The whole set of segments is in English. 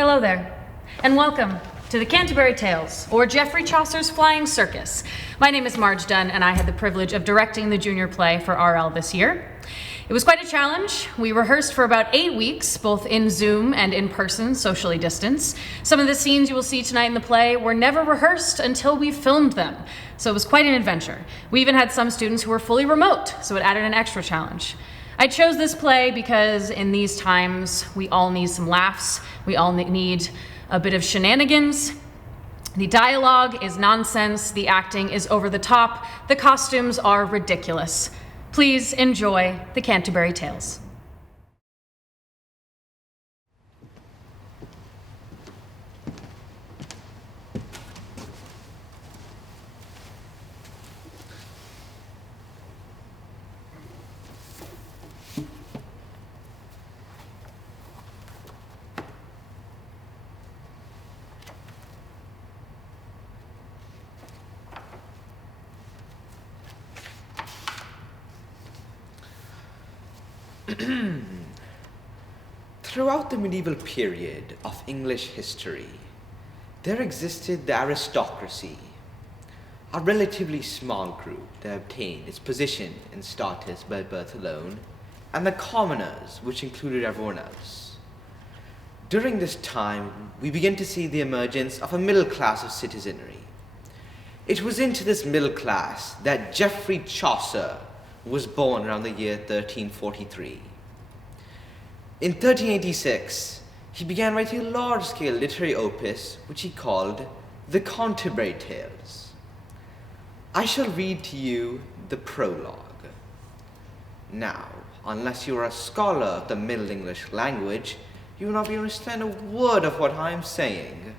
Hello there, and welcome to the Canterbury Tales, or Geoffrey Chaucer's Flying Circus. My name is Marge Dunn, and I had the privilege of directing the junior play for RL this year. It was quite a challenge. We rehearsed for about 8 weeks, both in Zoom and in person, socially distanced. Some of the scenes you will see tonight in the play were never rehearsed until we filmed them, so it was quite an adventure. We even had some students who were fully remote, so it added an extra challenge. I chose this play because in these times, we all need some laughs. We all need a bit of shenanigans. The dialogue is nonsense. The acting is over the top. The costumes are ridiculous. Please enjoy the Canterbury Tales. Throughout the medieval period of English history, there existed the aristocracy, a relatively small group that obtained its position and status by birth alone, and the commoners, which included everyone else. During this time, we begin to see the emergence of a middle class of citizenry. It was into this middle class that Geoffrey Chaucer was born around the year 1343. In 1386, he began writing a large-scale literary opus which he called the Canterbury Tales. I shall read to you the prologue. Now, unless you are a scholar of the Middle English language, you will not be able to understand a word of what I am saying.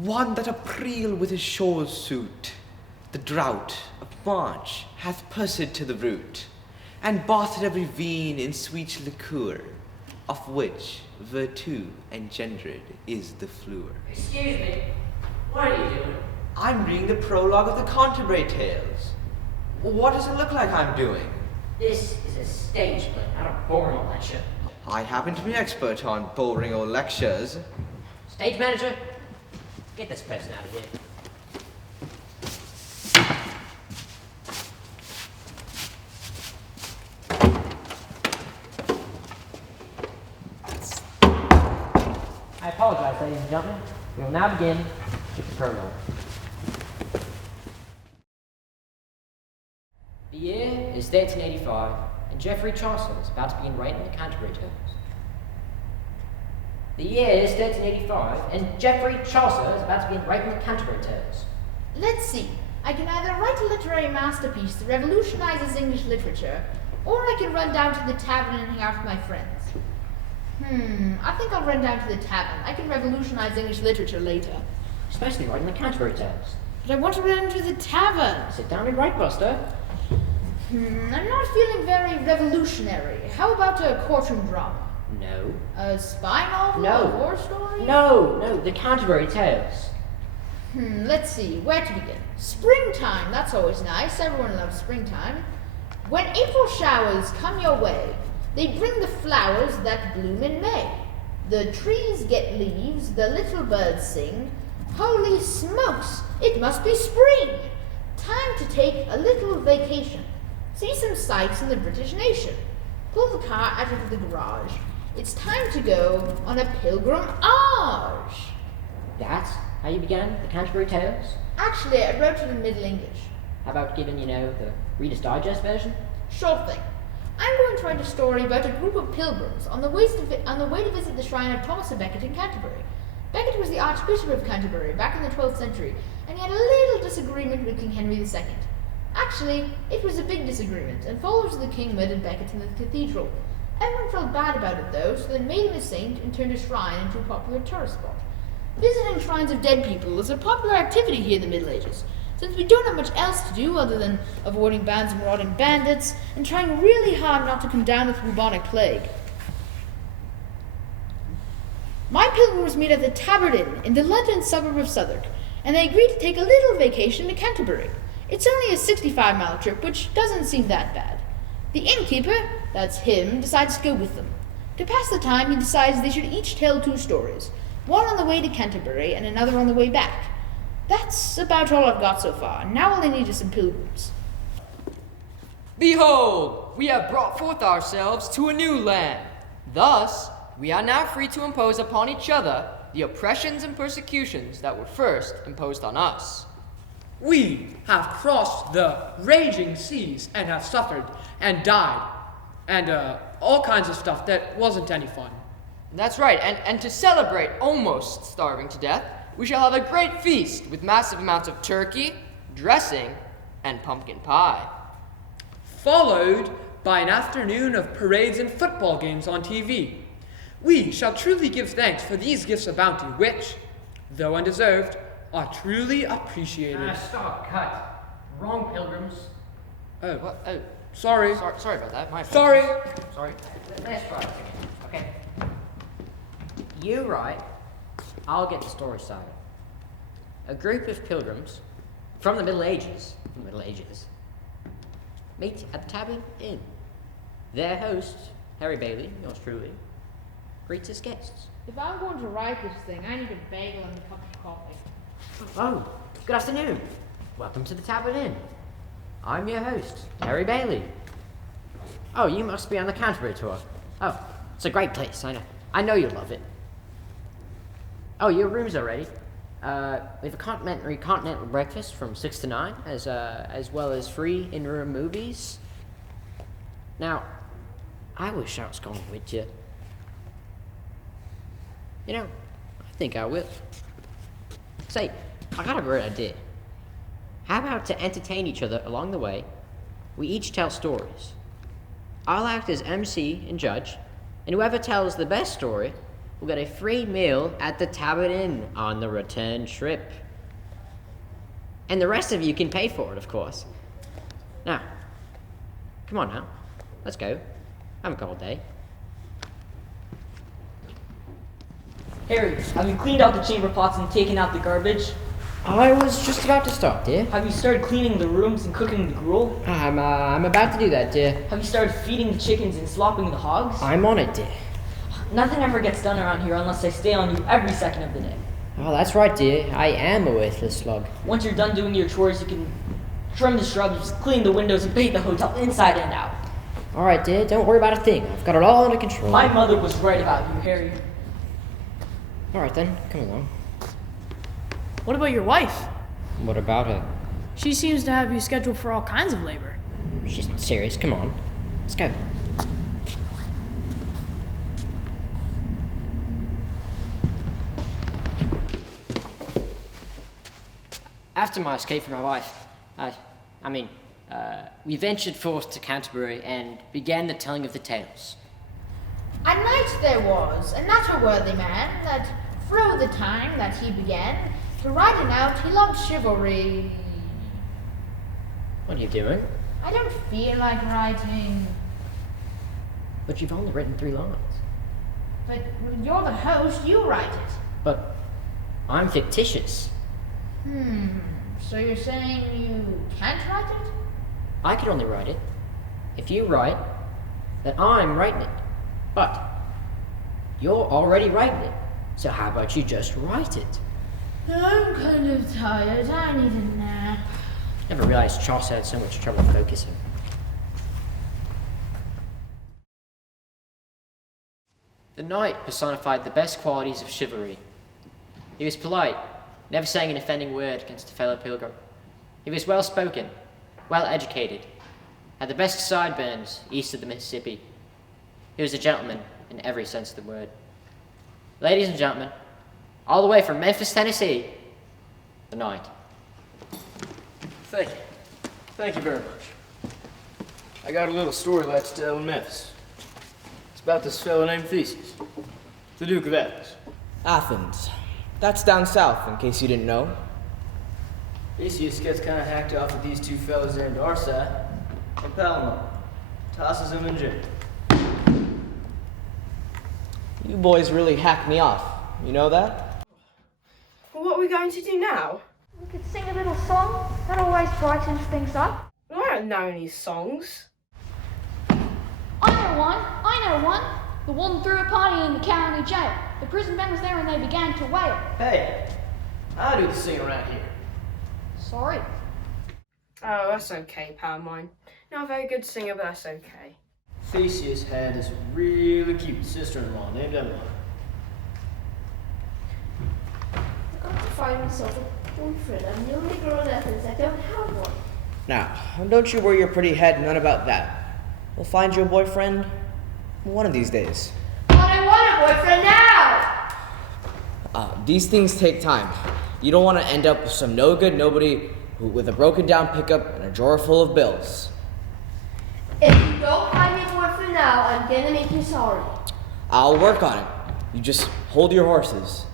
One that April with his shawls suit, the drought of March hath pursed to the root, and bathed every vein in sweet liqueur, of which virtue engendered is the fluor. Excuse me, what are you doing? I'm reading the prologue of the Canterbury Tales. What does it look like I'm doing? This is a stage play, not a boring lecture. I happen to be an expert on boring old lectures. Stage manager, get this person out of here. I apologize, ladies and gentlemen. We will now begin with the prologue. The year is 1385, and Geoffrey Chaucer is about to begin writing the Canterbury Tales. The year is 1385, and Geoffrey Chaucer is about to begin writing the Canterbury Tales. Let's see. I can either write a literary masterpiece that revolutionizes English literature, or I can run down to the tavern and hang out with my friends. I think I'll run down to the tavern. I can revolutionize English literature later. You're supposed to be writing the Canterbury Tales. But I want to run to the tavern. Sit down and write, Buster. I'm not feeling very revolutionary. How about a courtroom drama? No. A spy novel? No. A war story? No, the Canterbury Tales. Let's see, where to begin? Springtime, that's always nice. Everyone loves springtime. When April showers come your way, they bring the flowers that bloom in May. The trees get leaves, the little birds sing. Holy smokes, it must be spring! Time to take a little vacation. See some sights in the British nation. Pull the car out of the garage. It's time to go on a pilgrimage. That's how you began the Canterbury Tales? Actually, I wrote it in Middle English. How about giving, the Reader's Digest version? Sure thing. I'm going to write a story about a group of pilgrims on the way to visit the shrine of Thomas of Becket in Canterbury. Becket was the Archbishop of Canterbury back in the 12th century, and he had a little disagreement with King Henry II. Actually, it was a big disagreement, and followers of the king murdered Becket in the cathedral. Everyone felt bad about it though, so they made him a saint and turned a shrine into a popular tourist spot. Visiting shrines of dead people is a popular activity here in the Middle Ages, since we don't have much else to do other than avoiding bands of marauding bandits and trying really hard not to come down with bubonic plague. My pilgrims meet at the Tabard Inn in the London suburb of Southwark, and they agreed to take a little vacation to Canterbury. It's only a 65-mile trip, which doesn't seem that bad. The innkeeper, that's him, decides to go with them. To pass the time, he decides they should each tell 2 stories, one on the way to Canterbury and another on the way back. That's about all I've got so far. Now all I need is some pilgrims. Behold, we have brought forth ourselves to a new land. Thus, we are now free to impose upon each other the oppressions and persecutions that were first imposed on us. We have crossed the raging seas and have suffered and died and all kinds of stuff that wasn't any fun. That's right, and to celebrate almost starving to death, we shall have a great feast with massive amounts of turkey, dressing, and pumpkin pie. Followed by an afternoon of parades and football games on TV. We shall truly give thanks for these gifts of bounty which, though undeserved, are truly appreciated. Stop, cut. Wrong, pilgrims. Oh, What? sorry. Sorry about that. My Sorry. apologies. Sorry. Let's try it again, okay? You write, I'll get the story started. A group of pilgrims from the Middle Ages, meet at the Tavern Inn. Their host, Harry Bailey, yours truly, greets his guests. If I'm going to write this thing, I need a bagel and a cup of coffee. Oh, good afternoon. Welcome to the Tavern Inn. I'm your host, Harry Bailey. Oh, you must be on the Canterbury tour. Oh, it's a great place. I know you'll love it. Oh, your rooms are ready. We have a continental breakfast from 6 to 9, as well as free in-room movies. Now, I wish I was going with you. You know, I think I will. Say, I got a great idea. How about to entertain each other along the way, we each tell stories. I'll act as MC and judge, and whoever tells the best story will get a free meal at the Tavern Inn on the return trip. And the rest of you can pay for it, of course. Now, come on now, let's go. Have a cold day. Harry, have you cleaned out the chamber pots and taken out the garbage? I was just about to start, dear. Have you started cleaning the rooms and cooking the gruel? I'm about to do that, dear. Have you started feeding the chickens and slopping the hogs? I'm on it, dear. Nothing ever gets done around here unless I stay on you every second of the day. Oh, that's right, dear. I am a worthless slug. Once you're done doing your chores, you can trim the shrubs, clean the windows, and paint the hotel inside and out. All right, dear. Don't worry about a thing. I've got it all under control. My mother was right about you, Harry. All right, then. Come along. What about your wife? What about her? She seems to have you scheduled for all kinds of labor. She's not serious. Come on. Let's go. After my escape from my wife, we ventured forth to Canterbury and began the telling of the tales. A knight there was, a natter-worthy man, that fro the time that he began to riding out, he loved chivalry. What are you doing? I don't feel like writing, But you've only written 3 lines. but you're the host, you write it. But I'm fictitious. So you're saying you can't write it? I could only write it if you write that I'm writing it. But you're already writing it. So how about you just write it? I'm kind of tired, I need a nap. Never realized Chaucer had so much trouble focusing. The knight personified the best qualities of chivalry. He was polite, never saying an offending word against a fellow pilgrim. He was well-spoken, well-educated, had the best sideburns east of the Mississippi. He was a gentleman in every sense of the word. Ladies and gentlemen, all the way from Memphis, Tennessee, the knight. Thank you. Thank you very much. I got a little story I'd like to tell in Memphis. It's about this fellow named Theseus, the Duke of Athens. Athens. That's down south, in case you didn't know. Theseus gets kind of hacked off with these 2 fellows named Arcite and Palamon. Tosses him in jail. You boys really hacked me off. You know that? What are we going to do now? We could sing a little song, that always brightens things up. I don't know any songs. The one threw a party in the county jail. The prison band was there and they began to wail. Hey, I do the singing around here. Sorry. Oh, that's okay, pal of mine. Not a very good singer, but that's okay. Theseus had this really cute sister-in-law named Emma. I've got to find myself a boyfriend. I'm newly grown up and I don't have one. Now, don't you worry your pretty head none about that. We'll find you a boyfriend one of these days. But I want a boyfriend now! These things take time. You don't want to end up with some no-good nobody with a broken-down pickup and a drawer full of bills. If you don't find me a boyfriend now, I'm gonna make you sorry. I'll work on it. You just hold your horses.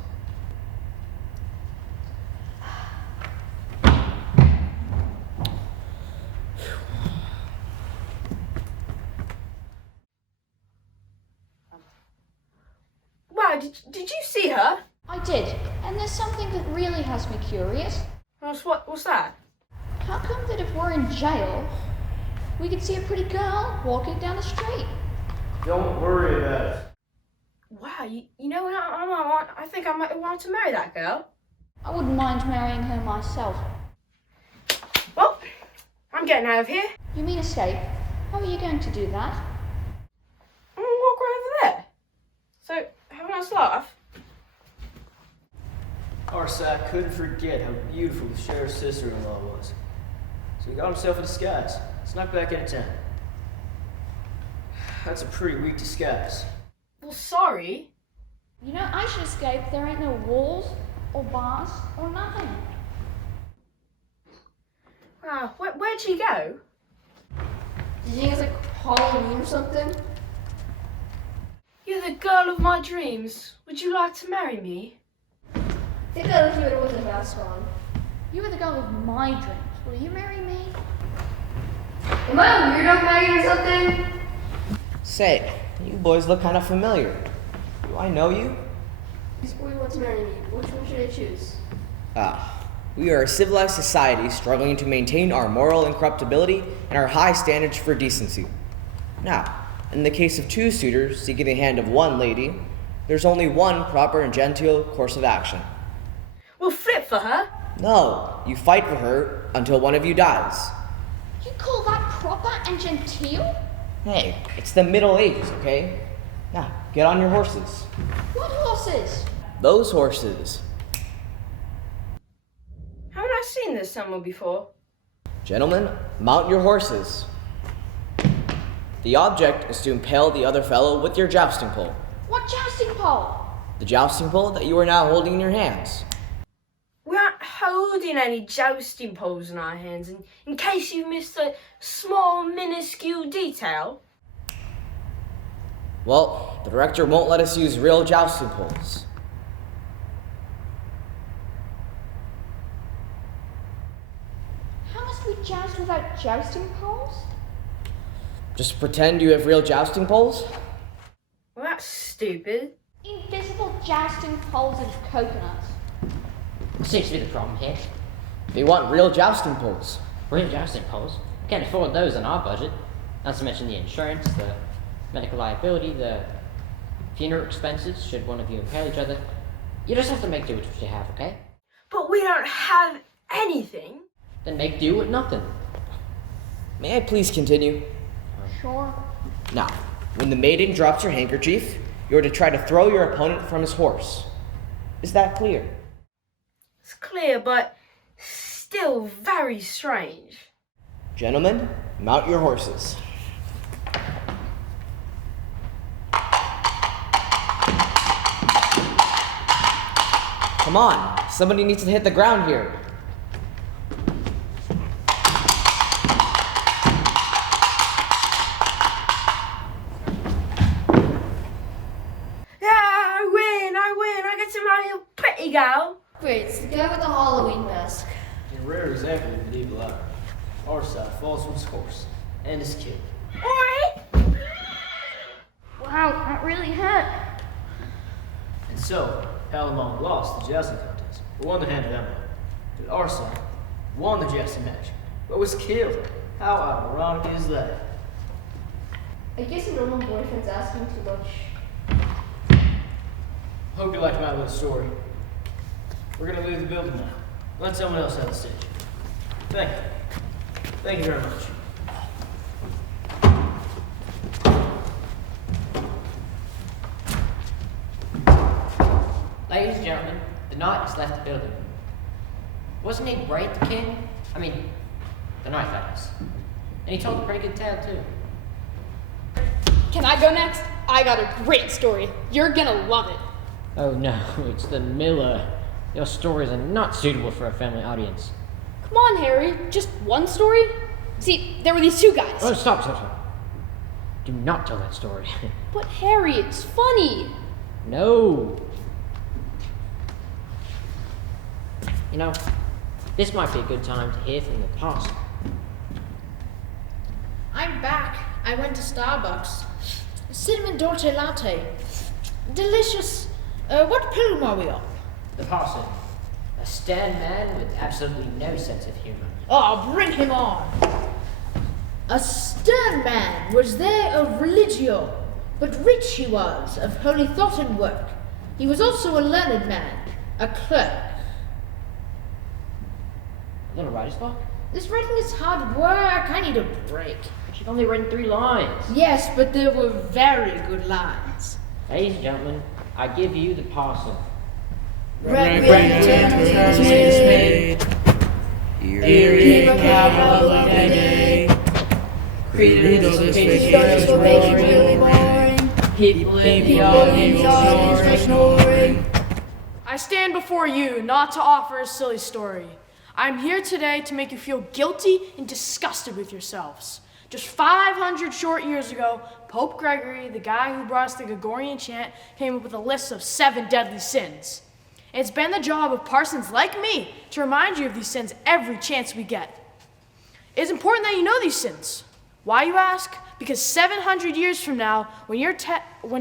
Wow, did you see her? I did, and there's something that really has me curious. What's that? How come that if we're in jail, we could see a pretty girl walking down the street? Don't worry about it. Wow, you know what? I think I might want to marry that girl. I wouldn't mind marrying her myself. Well, I'm getting out of here. You mean escape? How are you going to do that? I'm gonna walk right over there. So, have a nice laugh. Arsac couldn't forget how beautiful the sheriff's sister-in-law was. So he got himself a disguise, snuck back into town. That's a pretty weak disguise. Well, sorry. You know, I should escape. There ain't no walls, or bars, or nothing. Wow, where'd she go? Did you think it's like Halloween or something? You're the girl of my dreams. Would you like to marry me? I think I left you with a mask on. You were the girl of my dreams. Will you marry me? Am I a weirdo, Megan, or something? Say, you boys look kind of familiar. Do I know you? This boy wants to marry me. Which one should I choose? We are a civilized society struggling to maintain our moral incorruptibility and our high standards for decency. Now, in the case of two suitors seeking the hand of one lady, there's only one proper and genteel course of action. We'll flip for her. No, you fight for her until one of you dies. You call that proper and genteel? Hey, it's the Middle Ages, okay? Now, get on your horses. What horses? Those horses. Haven't I seen this somewhere before? Gentlemen, mount your horses. The object is to impale the other fellow with your jousting pole. What jousting pole? The jousting pole that you are now holding in your hands. We aren't holding any jousting poles in our hands, in case you missed a small, minuscule detail. Well, the director won't let us use real jousting poles. How must we joust without jousting poles? Just pretend you have real jousting poles? Well, that's stupid. Invisible jousting poles and coconuts. What seems to be the problem here? They want real jousting poles. Real jousting poles? We can't afford those on our budget. Not to mention the insurance, the medical liability, the funeral expenses should one of you impale each other. You just have to make do with what you have, okay? But we don't have anything. Then make do with nothing. May I please continue? Sure. Now, when the maiden drops her handkerchief, you are to try to throw your opponent from his horse. Is that clear? It's clear, but still very strange. Gentlemen, mount your horses. Come on, somebody needs to hit the ground here. I get to marry a pretty gal. Great, it's the guy with the Halloween mask. In a rare example of medieval art, Arsac falls from his horse and is killed. Alright. Wow, that really hurt. And so, Palamon lost the jousting contest, but won the hand of Emma. But Arsac won the jousting match, but was killed. How ironic is that? I guess a normal boyfriend's asking too much. Hope you liked my little story. We're gonna leave the building now. Let someone else have the stage. Thank you. Thank you very much. Ladies and gentlemen, the knight has left the building. Wasn't he great, the king? I mean, the knight, that is. And he told a pretty good tale, too. Can I go next? I got a great story. You're gonna love it. Oh no, it's the miller. Your stories are not suitable for a family audience. Come on, Harry. Just one story? See, there were these two guys. Oh, stop. Do not tell that story. But Harry, it's funny. No. You know, this might be a good time to hear from the parson. I'm back. I went to Starbucks. Cinnamon dolce latte. Delicious. What pilgrim are we on? The parson. A stern man with absolutely no sense of humor. Oh, bring him on. A stern man was there of religio, but rich he was of holy thought and work. He was also a learned man, a clerk. A little writer's block? This writing is hard work. I need a break. But you've only written 3 lines. Yes, but they were very good lines. Ladies and gentlemen, I give you the parson. Requiem is made. Eerie capital of the day. Creedus is really boring. People in the audience are snoring. I stand before you not to offer a silly story. I'm here today to make you feel guilty and disgusted with yourselves. Just 500 short years ago, Pope Gregory, the guy who brought us the Gregorian chant, came up with a list of 7 deadly sins. And it's been the job of parsons like me to remind you of these sins every chance we get. It's important that you know these sins. Why, you ask? Because 700 years from now, when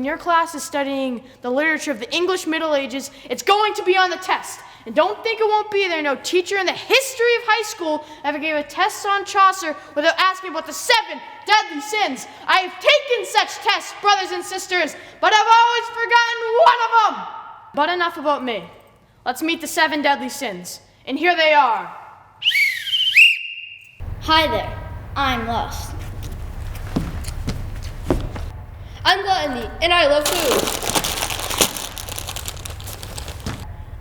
your class is studying the literature of the English Middle Ages, it's going to be on the test. And don't think it won't be there. No teacher in the history of high school ever gave a test on Chaucer without asking about the 7 deadly sins. I have taken such tests, brothers and sisters, but I've always forgotten one of them. But enough about me. Let's meet the 7 deadly sins. And here they are. Hi there. I'm Lust. I'm Gluttony, and I love food.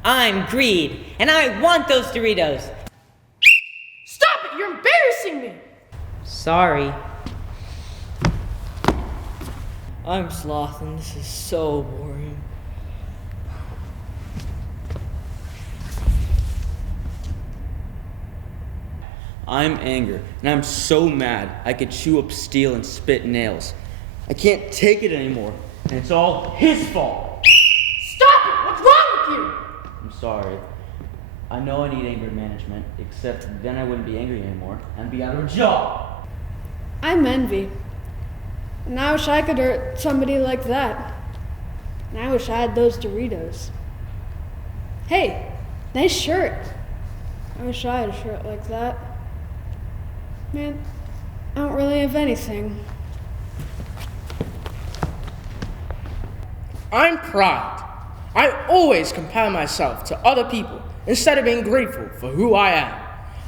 I'm Greed, and I want those Doritos. Stop it! You're embarrassing me! Sorry. I'm Sloth, and this is so boring. I'm Anger, and I'm so mad I could chew up steel and spit nails. I can't take it anymore, and it's all his fault. Stop it! What's wrong with you? I'm sorry. I know I need anger management, except then I wouldn't be angry anymore and be out of a job. I'm Envy. And I wish I could hurt somebody like that. And I wish I had those Doritos. Hey, nice shirt. I wish I had a shirt like that. Man, I don't really have anything. I'm Pride. I always compare myself to other people instead of being grateful for who I am.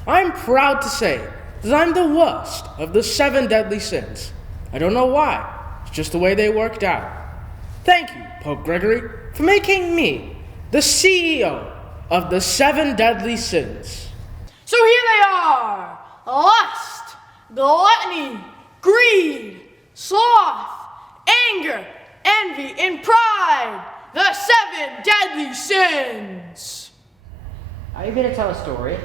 I'm proud to say that I'm the worst of the 7 deadly sins. I don't know why. It's just the way they worked out. Thank you, Pope Gregory, for making me the CEO of the 7 deadly sins. So here they are. Lust, gluttony, greed, sloth, anger, envy, and pride. The 7 deadly sins. Are you going to tell a story?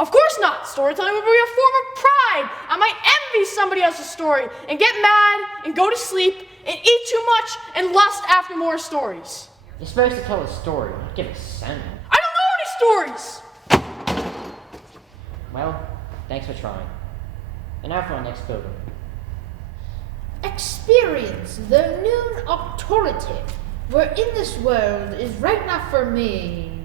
Of course not. Storytelling would be a form of pride. I might envy somebody else's story and get mad and go to sleep and eat too much and lust after more stories. You're supposed to tell a story, not give a sermon. I don't know any stories. Well, thanks for trying. And now for our next pilgrim. Experience, the noon authoritative, where in this world is right enough for me.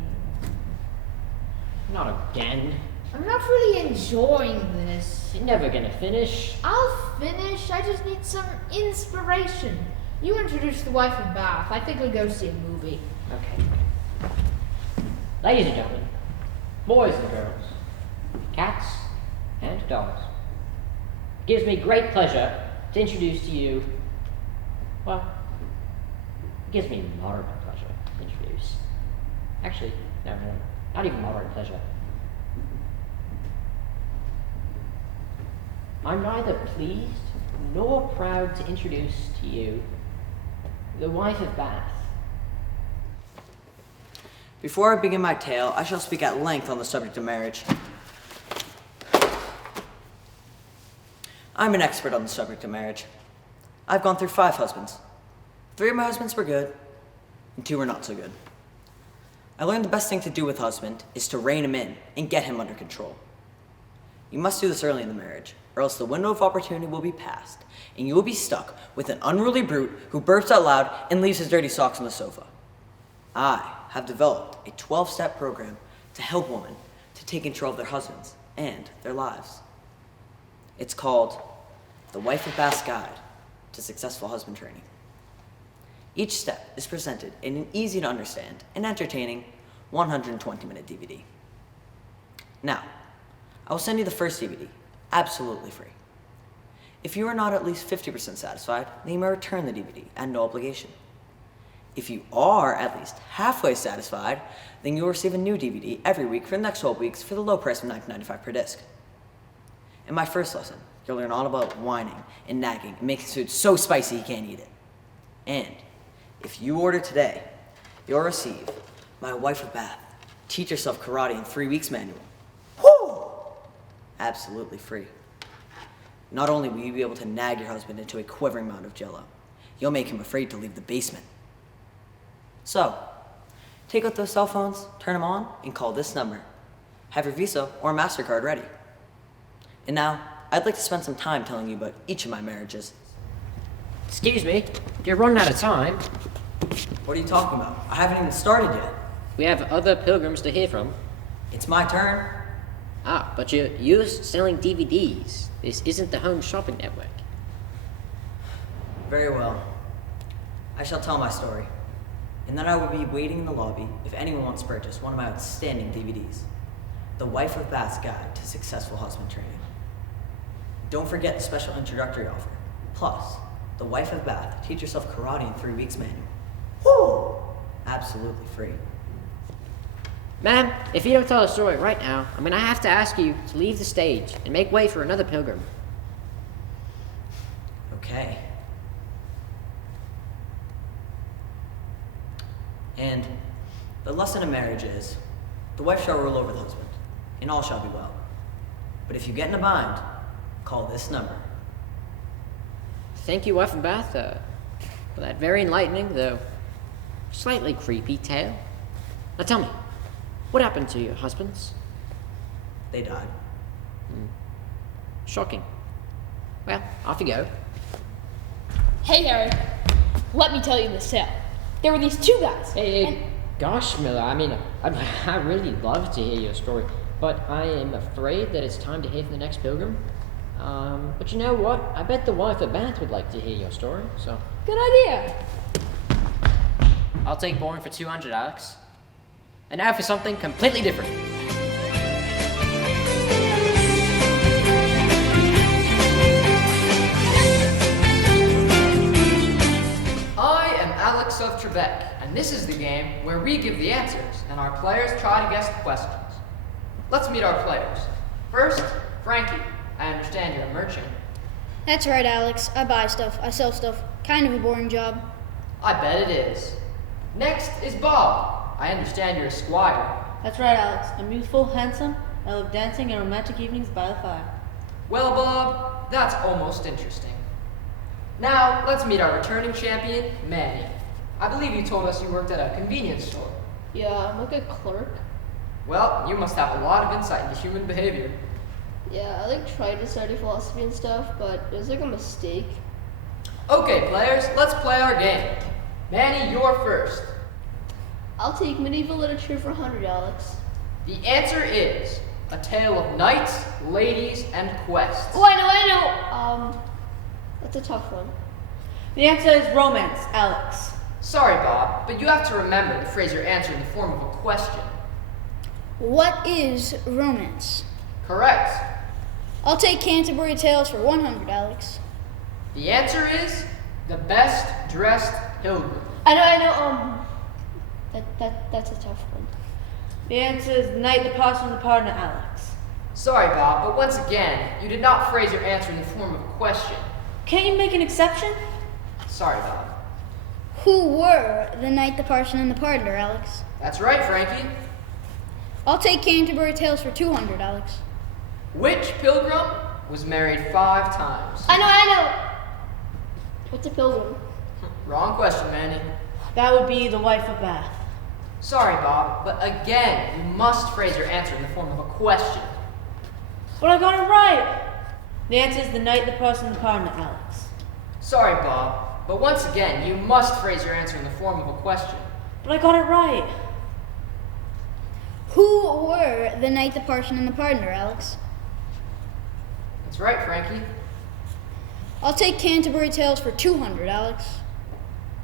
Not again. I'm not really enjoying this. You're never gonna finish. I'll finish. I just need some inspiration. You introduced the wife of Bath. I think we'll go see a movie. Okay. Ladies and gentlemen, boys and girls, cats and dogs, it gives me great pleasure to introduce to you, well, it gives me moderate pleasure to introduce. Actually, no, not even moderate pleasure. I'm neither pleased nor proud to introduce to you the wife of Bath. Before I begin my tale, I shall speak at length on the subject of marriage. I'm an expert on the subject of marriage. I've gone through 5 husbands. 3 of my husbands were good, and 2 were not so good. I learned the best thing to do with a husband is to rein him in and get him under control. You must do this early in the marriage, or else the window of opportunity will be passed, and you will be stuck with an unruly brute who burps out loud and leaves his dirty socks on the sofa. I have developed a 12-step program to help women to take control of their husbands and their lives. It's called The Wife of Bath's Guide to Successful Husband Training. Each step is presented in an easy-to-understand and entertaining 120-minute DVD. Now, I will send you the first DVD, absolutely free. If you are not at least 50% satisfied, then you may return the DVD at no obligation. If you are at least halfway satisfied, then you'll receive a new DVD every week for the next 12 weeks for the low price of $19.95 per disc. In my first lesson, you'll learn all about whining and nagging and making food so spicy you can't eat it. And if you order today, you'll receive My Wife of Bath, Teach Yourself Karate in 3 Weeks manual. Woo! Absolutely free. Not only will you be able to nag your husband into a quivering mound of jello, you'll make him afraid to leave the basement. So, take out those cell phones, turn them on, and call this number. Have your Visa or MasterCard ready. And now, I'd like to spend some time telling you about each of my marriages. Excuse me, you're running out of time. What are you talking about? I haven't even started yet. We have other pilgrims to hear from. It's my turn. Ah, but you're selling DVDs. This isn't the home shopping network. Very well. I shall tell my story. And then I will be waiting in the lobby if anyone wants to purchase one of my outstanding DVDs. The Wife of Bath's Guide to Successful Husband Training. Don't forget the special introductory offer. Plus, The Wife of Bath, Teach Yourself Karate in 3 Weeks manual. Woo! Absolutely free. Ma'am, if you don't tell a story right now, I'm gonna have to ask you to leave the stage and make way for another pilgrim. Okay. And the lesson of marriage is, the wife shall rule over the husband, and all shall be well. But if you get in a bind, call this number. Thank you, Wife of Bath, for that very enlightening, though slightly creepy tale. Now tell me, what happened to your husbands? They died. Shocking. Well, off you go. Hey, Harry. Let me tell you this tale. There were these 2 guys. Hey, gosh, Miller, I mean, I really love to hear your story, but I am afraid that it's time to hear from the next pilgrim. But you know what? I bet the Wife of Bath would like to hear your story, so. Good idea. I'll take boring for 200, Alex. And now for something completely different. I am Alex of Trebek, and this is the game where we give the answers and our players try to guess the questions. Let's meet our players. First, Frankie. I understand you're a merchant. That's right, Alex. I buy stuff. I sell stuff. Kind of a boring job. I bet it is. Next is Bob. I understand you're a squire. That's right, Alex. I'm youthful, handsome. I love dancing and romantic evenings by the fire. Well, Bob, that's almost interesting. Now, let's meet our returning champion, Manny. I believe you told us you worked at a convenience store. Yeah, I'm like a clerk. Well, you must have a lot of insight into human behavior. Yeah, I tried to study philosophy and stuff, but it was a mistake. Okay, players, let's play our game. Manny, you're first. I'll take medieval literature for 100, Alex. The answer is A Tale of Knights, Ladies, and Quests. Oh, I know. That's a tough one. The answer is romance, Alex. Sorry, Bob, but you have to remember to phrase your answer in the form of a question. What is romance? Correct. I'll take Canterbury Tales for 100, Alex. The answer is the best dressed pilgrim. I know, that's a tough one. The answer is Night the Parson and the Partner, Alex. Sorry, Bob, but once again, you did not phrase your answer in the form of a question. Can't you make an exception? Sorry, Bob. Who were the Knight, the Parson, and the Partner, Alex? That's right, Frankie. I'll take Canterbury Tales for 200, Alex. Which pilgrim was married 5 times? I know. What's a pilgrim? Wrong question, Manny. That would be the wife of Bath. Sorry, Bob, but again, you must phrase your answer in the form of a question. But I got it right. The answer is the Knight, the Parson, and the Partner, Alex. Sorry, Bob, but once again, you must phrase your answer in the form of a question. But I got it right. Who were the Knight, the Parson, and the Partner, Alex? That's right, Frankie. I'll take Canterbury Tales for 200, Alex.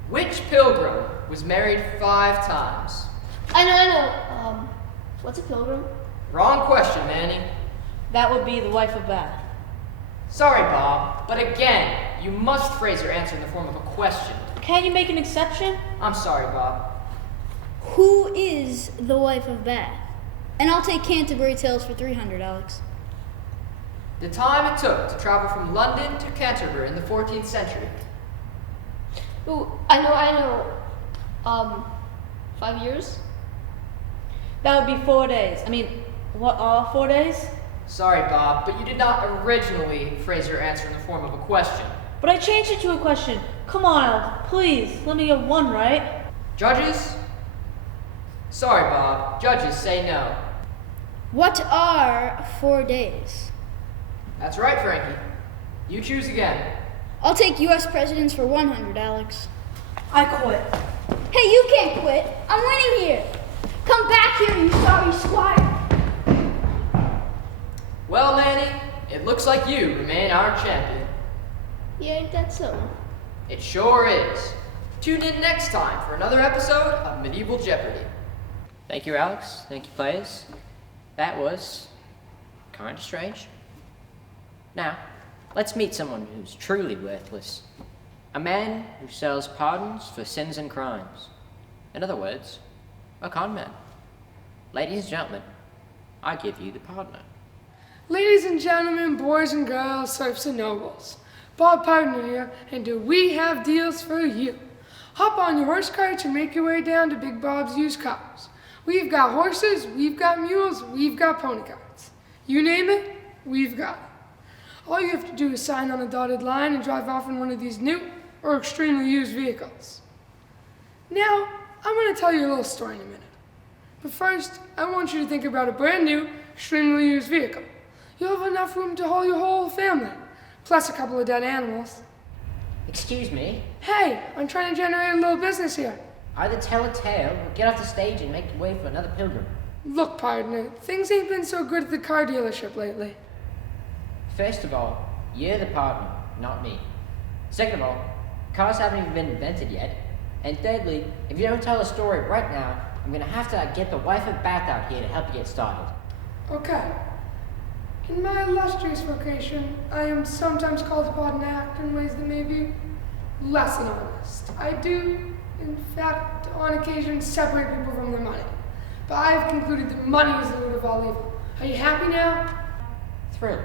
Which pilgrim was married 5 times? I know. What's a pilgrim? Wrong question, Manny. That would be the wife of Bath. Sorry, Bob, but again, you must phrase your answer in the form of a question. Can't you make an exception? I'm sorry, Bob. Who is the wife of Bath? And I'll take Canterbury Tales for 300, Alex. The time it took to travel from London to Canterbury in the 14th century. Ooh, I know. 5 years? That would be 4 days. I mean, what are 4 days? Sorry, Bob, but you did not originally phrase your answer in the form of a question. But I changed it to a question. Come on, Alex, please. Let me get one right. Judges? Sorry, Bob. Judges say no. What are 4 days? That's right, Frankie. You choose again. I'll take U.S. presidents for 100, Alex. I quit. Hey, you can't quit. I'm winning here. Come back here, you sorry squire. Well, Manny, it looks like you remain our champion. Yeah, ain't that so? It sure is. Tune in next time for another episode of Medieval Jeopardy. Thank you, Alex. Thank you, players. That was kind of strange. Now, let's meet someone who's truly worthless. A man who sells pardons for sins and crimes. In other words, a con man. Ladies and gentlemen, I give you the partner. Ladies and gentlemen, boys and girls, serfs and nobles, Bob Partner here, and do we have deals for you? Hop on your horse carts and make your way down to Big Bob's used cars. We've got horses, we've got mules, we've got pony carts. You name it, we've got it. All you have to do is sign on a dotted line and drive off in one of these new or extremely used vehicles. Now, I'm going to tell you a little story in a minute. But first, I want you to think about a brand new, extremely used vehicle. You'll have enough room to haul your whole family, plus a couple of dead animals. Excuse me? Hey, I'm trying to generate a little business here. Either tell a tale or get off the stage and make way for another pilgrim. Look, partner, things ain't been so good at the car dealership lately. First of all, you're the partner, not me. Second of all, cars haven't even been invented yet. And thirdly, if you don't tell a story right now, I'm gonna have to get the wife of Bath out here to help you get started. Okay. In my illustrious vocation, I am sometimes called upon to act in ways that may be less than honest. I do, in fact, on occasion, separate people from their money. But I have concluded that money is the root of all evil. Are you happy now? Thrilled.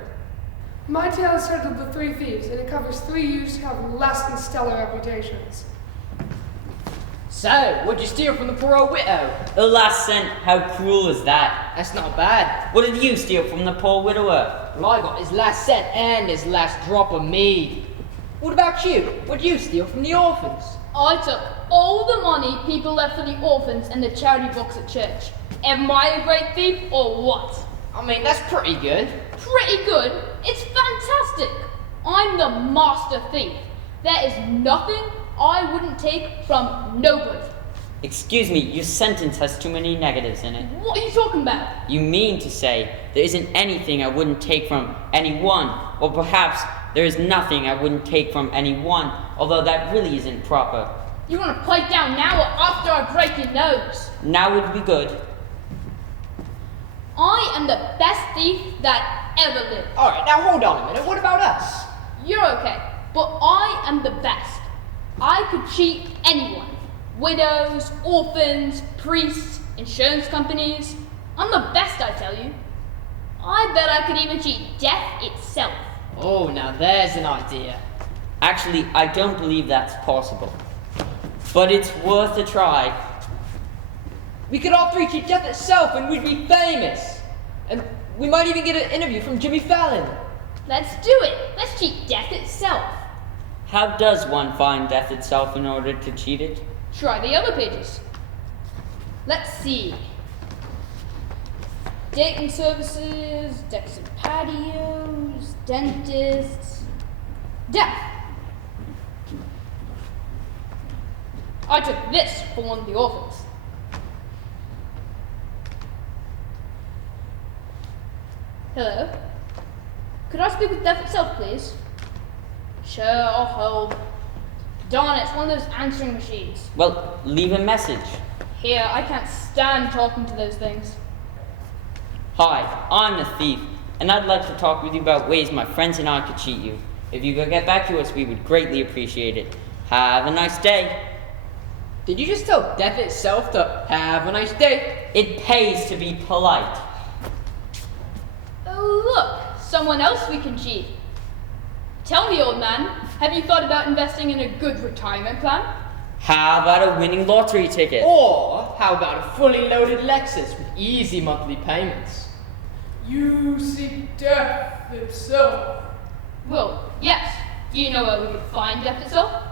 My tale is titled The Three Thieves, and it covers 3 youths who have less than stellar reputations. So, what'd you steal from the poor old widow? The last cent, how cruel is that? That's not bad. What did you steal from the poor widower? Well, I got his last cent and his last drop of mead. What about you? What'd you steal from the orphans? I took all the money people left for the orphans and the charity box at church. Am I a great thief or what? I mean, that's pretty good. Pretty good? It's fantastic. I'm the master thief. There is nothing I wouldn't take from nobody. Excuse me, your sentence has too many negatives in it. What are you talking about? You mean to say there isn't anything I wouldn't take from anyone, or perhaps There is nothing I wouldn't take from anyone, although that really isn't proper. You want to pipe down now or after I break your nose? Now would be good. I am the best thief that ever lived. Alright, now hold on a minute. What about us? You're okay, but I am the best. I could cheat anyone. Widows, orphans, priests, insurance companies. I'm the best, I tell you. I bet I could even cheat death itself. Oh, now there's an idea. Actually, I don't believe that's possible. But it's worth a try. We could all three cheat death itself and we'd be famous. And we might even get an interview from Jimmy Fallon. Let's do it. Let's cheat death itself. How does one find death itself in order to cheat it? Try the other pages. Let's see. Dating services, decks and patios, dentists, death. I took this for one of the orphans. Hello? Could I speak with death itself, please? Sure, I'll hold. Darn it, it's one of those answering machines. Well, leave a message. Here, I can't stand talking to those things. Hi, I'm the thief, and I'd like to talk with you about ways my friends and I could cheat you. If you could get back to us, we would greatly appreciate it. Have a nice day. Did you just tell death itself to have a nice day? It pays to be polite. Oh, look, someone else we can cheat. Tell me, old man, have you thought about investing in a good retirement plan? How about a winning lottery ticket? Or how about a fully loaded Lexus with easy monthly payments? You seek death itself. Well, yes. Do you know where we could find death itself?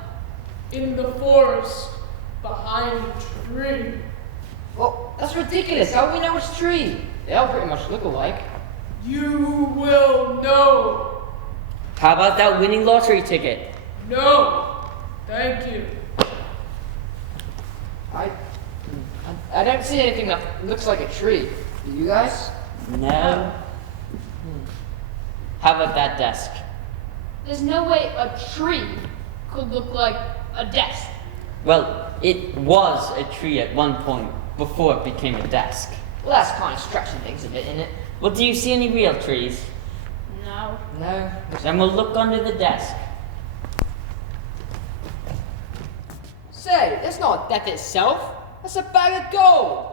In the forest, behind a tree. Well, that's ridiculous. How do we know which tree? They all pretty much look alike. You will know. How about that winning lottery ticket? No, thank you. I don't see anything that looks like a tree. Do you guys? No. How about that desk? There's no way a tree could look like a desk. Well, it was a tree at one point, before it became a desk. Well, that's kind of stretching things a bit, isn't it? Well, do you see any real trees? No. No. Then we'll look under the desk. Say, that's not death itself. That's a bag of gold.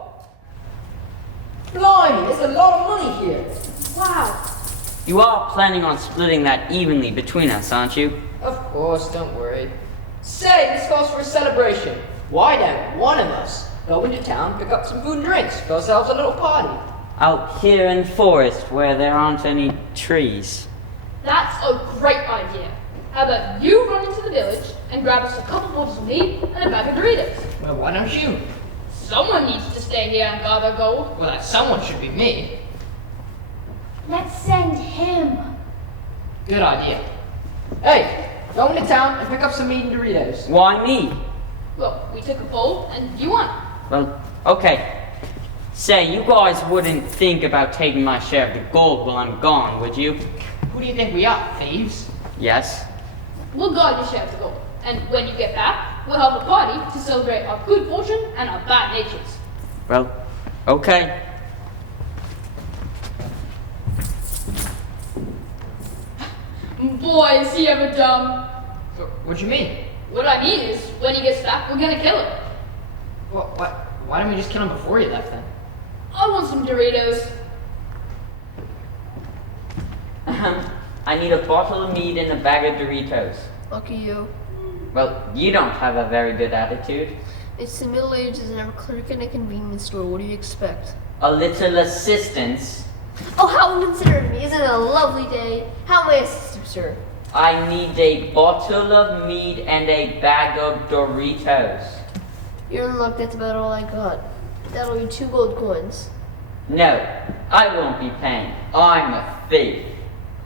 Blimey, there's a lot of money here. Wow. You are planning on splitting that evenly between us, aren't you? Of course, don't worry. Say, this calls for a celebration. Why don't one of us go into town, pick up some food and drinks, for ourselves a little party? Out here in the forest where there aren't any trees. That's a great idea. How about you run into the village and grab us a couple bottles of meat and a bag of Doritos? Well, why don't you? Someone needs to stay here and guard our gold. Well, that someone should be me. Let's send him. Good idea. Hey, go into town and pick up some meat and Doritos. Why me? Well, we took a poll and you won. Well, okay. Say, you guys wouldn't think about taking my share of the gold while I'm gone, would you? Who do you think we are, thieves? Yes. We'll guard your share of the gold. And when you get back, we'll have a party to celebrate our good fortune and our bad natures. Well, okay. Boy, is he ever dumb. What do you mean? What I mean is, when he gets back, we're gonna kill him. Well, why didn't we just kill him before he left then? I want some Doritos. I need a bottle of meat and a bag of Doritos. Lucky you. Well, you don't have a very good attitude. It's the Middle Ages and I'm clerking in a convenience store. What do you expect? A little assistance. Oh, how inconsiderate of me. Isn't it a lovely day? How may I assist you, sir? I need a bottle of meat and a bag of Doritos. You're in luck. That's about all I got. That'll be 2 gold coins. No, I won't be paying. I'm a thief.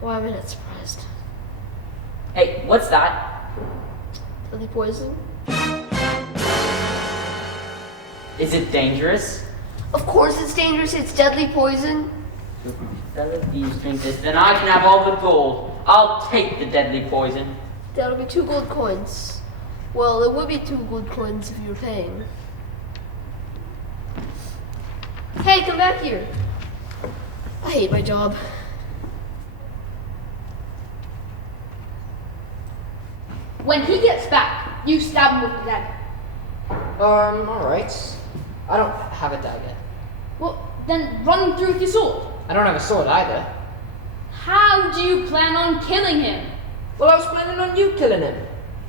Why am I not surprised? Hey, what's that? Deadly poison? Is it dangerous? Of course it's dangerous. It's deadly poison. If fellow thieves drink this, then I can have all the gold. I'll take the deadly poison. That'll be 2 gold coins. Well, it would be 2 gold coins if you were paying. Hey, come back here. I hate my job. When he gets back, you stab him with the dagger. Alright. I don't have a dagger. Well, then run him through with your sword. I don't have a sword either. How do you plan on killing him? Well, I was planning on you killing him.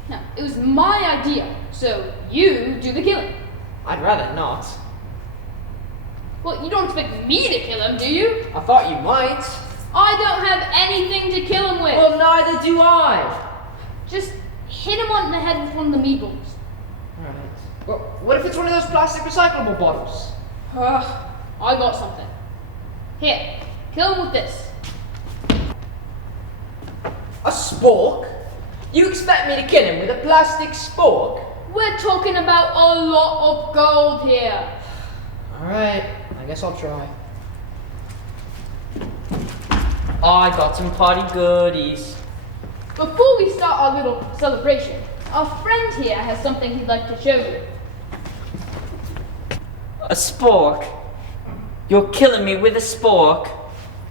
No, it was my idea, so you do the killing. I'd rather not. Well, you don't expect me to kill him, do you? I thought you might. I don't have anything to kill him with. Well, neither do I. Just hit him on the head with one of the meatballs. Alright. Well, what if it's one of those plastic recyclable bottles? I got something. Here, kill him with this. A spork? You expect me to kill him with a plastic spork? We're talking about a lot of gold here. Alright, I guess I'll try. I got some party goodies. Before we start our little celebration, our friend here has something he'd like to show you. A spork? You're killing me with a spork?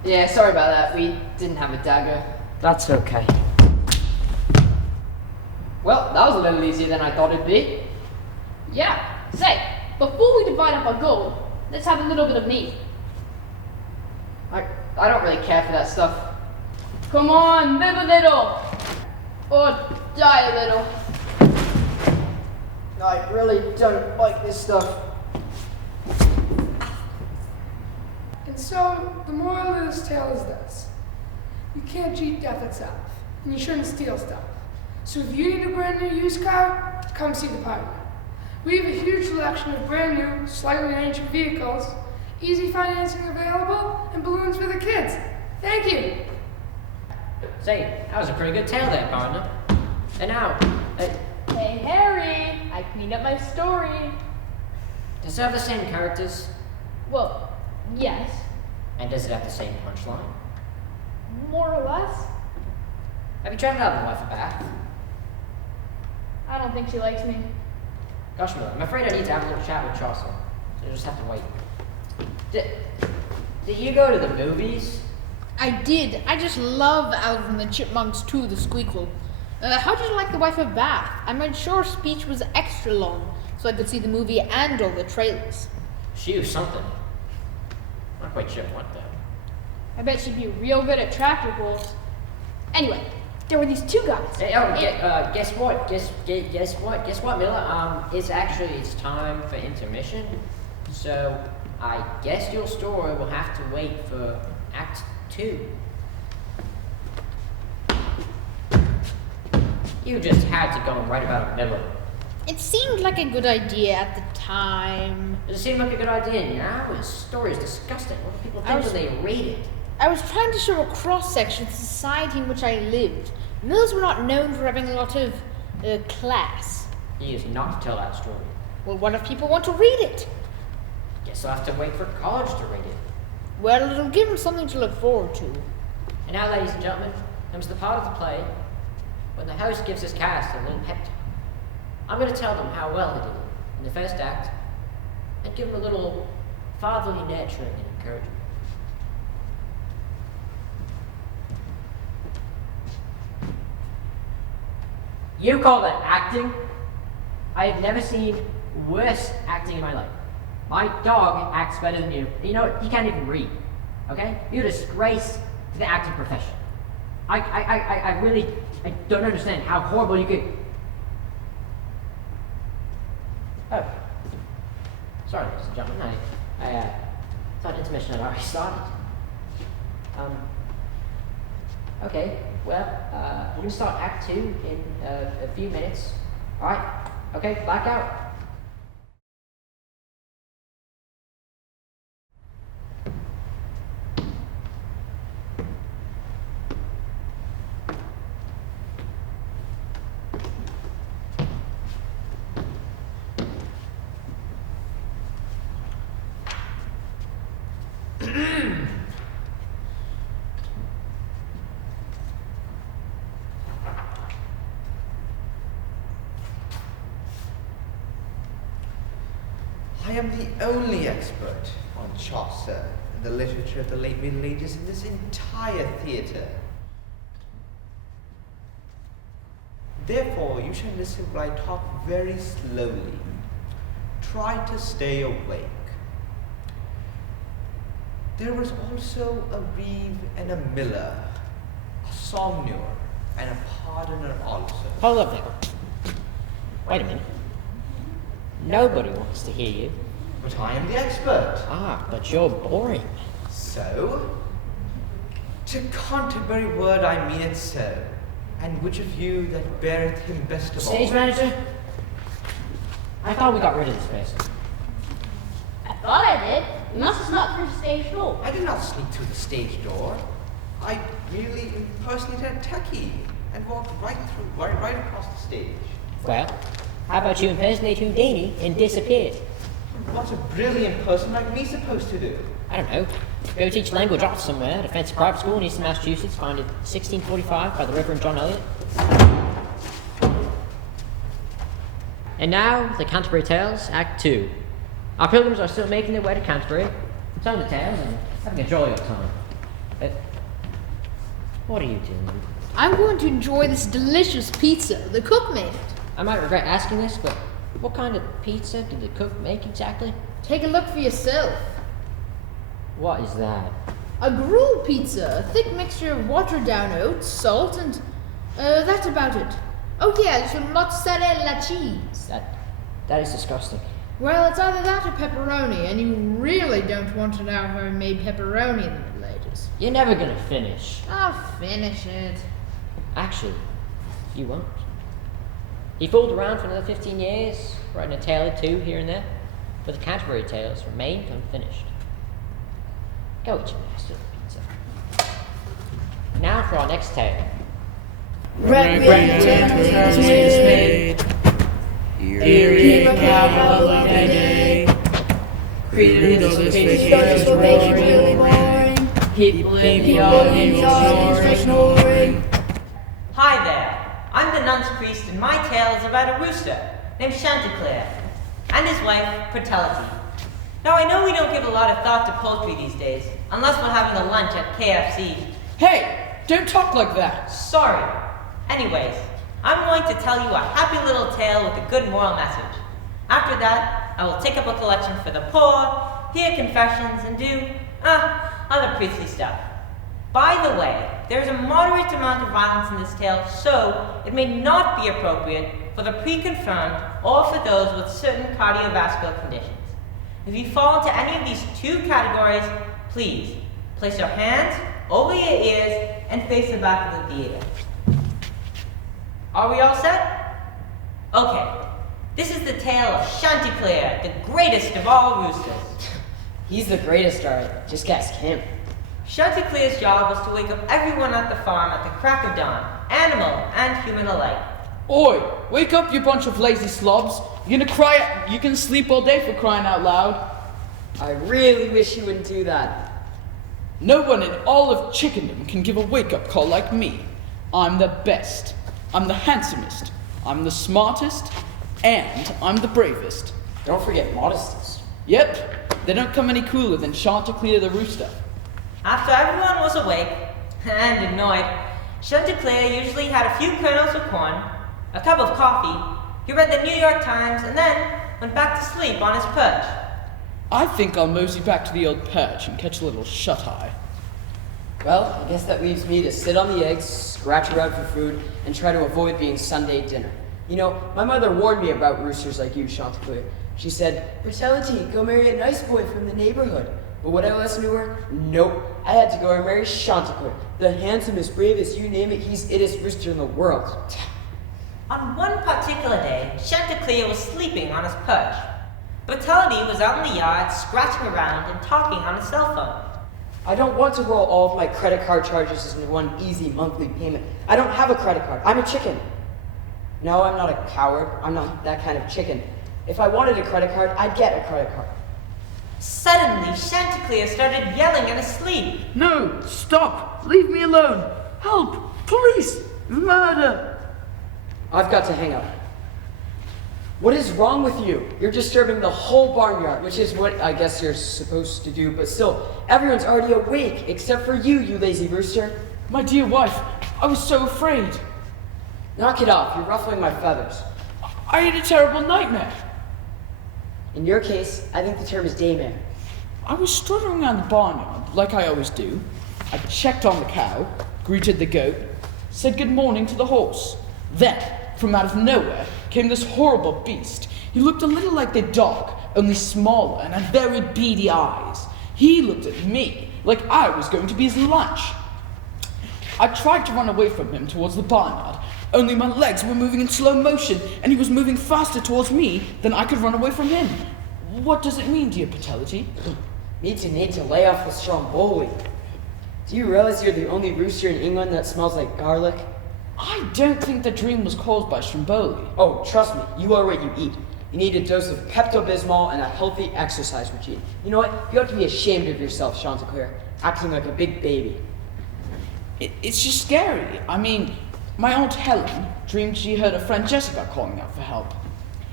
Yeah, sorry about that. We didn't have a dagger. That's okay. Well, that was a little easier than I thought it'd be. Yeah, say, before we divide up our gold, let's have a little bit of me. I don't really care for that stuff. Come on, live a little. Or die a little. I really don't like this stuff. And so, the moral of this tale is this. You can't cheat death itself, and you shouldn't steal stuff. So if you need a brand new used car, come see the partner. We have a huge selection of brand new, slightly ancient vehicles, easy financing available, and balloons for the kids. Thank you. Say, that was a pretty good tale there, partner. And now, Hey, Harry, I cleaned up my story. does it have the same characters? Well, yes, And does it have the same punchline? more or less. Have you tried it out the wife of Bath? I don't think she likes me. Gosh, Miller, I'm afraid I need to have a little chat with Chaucer. So you'll just have to wait. Did you go to the movies? I did. I just love Alvin and the Chipmunks 2, the Squeakquel. How did you like The Wife of Bath? I made sure speech was extra long, so I could see the movie and all the trailers. She was something. Not quite sure what, though. I bet she'd be real good at tractor pulls. Anyway, there were these 2 guys. Hey, guess what? Guess what, Miller? It's time for intermission. So, I guess your story will have to wait for Act 2. You just had to go and write about a Miller. It seemed like a good idea at the time. Does it seem like a good idea now? His story is disgusting. What do people think when they read it? I was trying to show a cross-section of the society in which I lived. Millers were not known for having a lot of class. He is not to tell that story. Well, what if people want to read it? Guess I'll have to wait for college to read it. Well, it'll give them something to look forward to. And now, ladies and gentlemen, comes the part of the play when the host gives his cast a little pep talk. I'm going to tell them how well he did in the first act and give them a little fatherly nurturing and encouragement. You call that acting? I have never seen worse acting in my life. My dog acts better than you. You know what? He can't even read. Okay? You're a disgrace to the acting profession. I really don't understand how horrible you could. Oh. Sorry, ladies and gentlemen. I thought intermission had already started. Okay, well, we're gonna start Act 2 in a few minutes. Alright? Okay, blackout. I am the only expert on Chaucer and the literature of the late Middle Ages in this entire theatre. Therefore, you shall listen while I talk very slowly. Try to stay awake. There was also a reeve and a miller, a somnor and a pardoner also. Hold up there. Wait a minute. Nobody wants to hear you. But I am the expert. Ah, but you're boring. So? To Canterbury word I mean it so. And which of you that beareth him best of all? Stage manager? I thought we got rid of this person. I thought I did. You must have snuck through the stage door. I did not sneak through the stage door. I merely impersonated a techie and walked right across the stage. Well, how about you impersonate Houdini and disappear? What's a brilliant person like me supposed to do? I don't know. Go teach language arts somewhere at a fancy private school in eastern Massachusetts, founded 1645 by the Reverend John Eliot. And now, the Canterbury Tales, Act 2. Our pilgrims are still making their way to Canterbury, telling the tales and having a jolly old time. What are you doing? I'm going to enjoy this delicious pizza. The cook made it. I might regret asking this, but what kind of pizza did the cook make exactly? Take a look for yourself. What is that? A gruel pizza, a thick mixture of watered-down oats, salt, and that's about it. Oh yeah, some mozzarella cheese. That is disgusting. Well, it's either that or pepperoni, and you really don't want to know how I made pepperoni in the Middle Ages. You're never gonna finish. I'll finish it. Actually, you won't. He fooled around for another 15 years, writing a tale or two here and there, but the Canterbury Tales remained unfinished. Go eat your nice little pizza. Now for our next tale. Requiem made. Eerie capital of the day. Creatures of space were really boring. People in the audience were snoring. Hi there. I'm the nun's priest, and my tale is about a rooster named Chanticleer and his wife, Fertility. Now, I know we don't give a lot of thought to poultry these days, unless we're having a lunch at KFC. Hey, don't talk like that. Sorry. Anyways, I'm going to tell you a happy little tale with a good moral message. After that, I will take up a collection for the poor, hear confessions, and do, other priestly stuff. By the way, there is a moderate amount of violence in this tale, so it may not be appropriate for the pre-confirmed or for those with certain cardiovascular conditions. If you fall into any of these two categories, please place your hands over your ears and face the back of the theater. Are we all set? Okay. This is the tale of Chanticleer, the greatest of all roosters. He's the greatest, alright. Just ask him. Chanticleer's job was to wake up everyone at the farm at the crack of dawn, animal and human alike. Oi, wake up, you bunch of lazy slobs. You're gonna cry, you can sleep all day for crying out loud. I really wish you wouldn't do that. No one in all of Chickendom can give a wake-up call like me. I'm the best. I'm the handsomest. I'm the smartest. And I'm the bravest. Don't forget modesties. Yep, they don't come any cooler than Chanticleer the rooster. After everyone was awake and annoyed, Chanticleer usually had a few kernels of corn, a cup of coffee, he read the New York Times, and then went back to sleep on his perch. I think I'll mosey back to the old perch and catch a little shut-eye. Well, I guess that leaves me to sit on the eggs, scratch around for food, and try to avoid being Sunday dinner. You know, my mother warned me about roosters like you, Chanticleer. She said, "Fertility, go marry a nice boy from the neighborhood." But would I listen to her? Nope. I had to go and marry Chanticleer, the handsomest, bravest, you name it, he's ittest rooster in the world. On one particular day, Chanticleer was sleeping on his perch. Fertility was out in the yard, scratching around and talking on his cell phone. I don't want to roll all of my credit card charges into one easy monthly payment. I don't have a credit card. I'm a chicken. No, I'm not a coward. I'm not that kind of chicken. If I wanted a credit card, I'd get a credit card. Suddenly, Chanticleer started yelling in his sleep. No, stop! Leave me alone! Help! Police! Murder! I've got to hang up. What is wrong with you? You're disturbing the whole barnyard, which is what I guess you're supposed to do, but still, everyone's already awake, except for you, you lazy rooster. My dear wife, I was so afraid. Knock it off, you're ruffling my feathers. I had a terrible nightmare. In your case, I think the term is daymare. I was strutting around the barnyard, like I always do. I checked on the cow, greeted the goat, said good morning to the horse. Then, from out of nowhere, came this horrible beast. He looked a little like the dog, only smaller and had very beady eyes. He looked at me like I was going to be his lunch. I tried to run away from him towards the barnyard, only my legs were moving in slow motion, and he was moving faster towards me than I could run away from him. What does it mean, dear Patelity? Need to lay off the Stromboli. Do you realize you're the only rooster in England that smells like garlic? I don't think the dream was caused by Stromboli. Oh, trust me, you are what you eat. You need a dose of Pepto-Bismol and a healthy exercise routine. You know what? You ought to be ashamed of yourself, Chanticleer, acting like a big baby. It's just scary. I mean, my Aunt Helen dreamed she heard her friend Jessica calling out for help.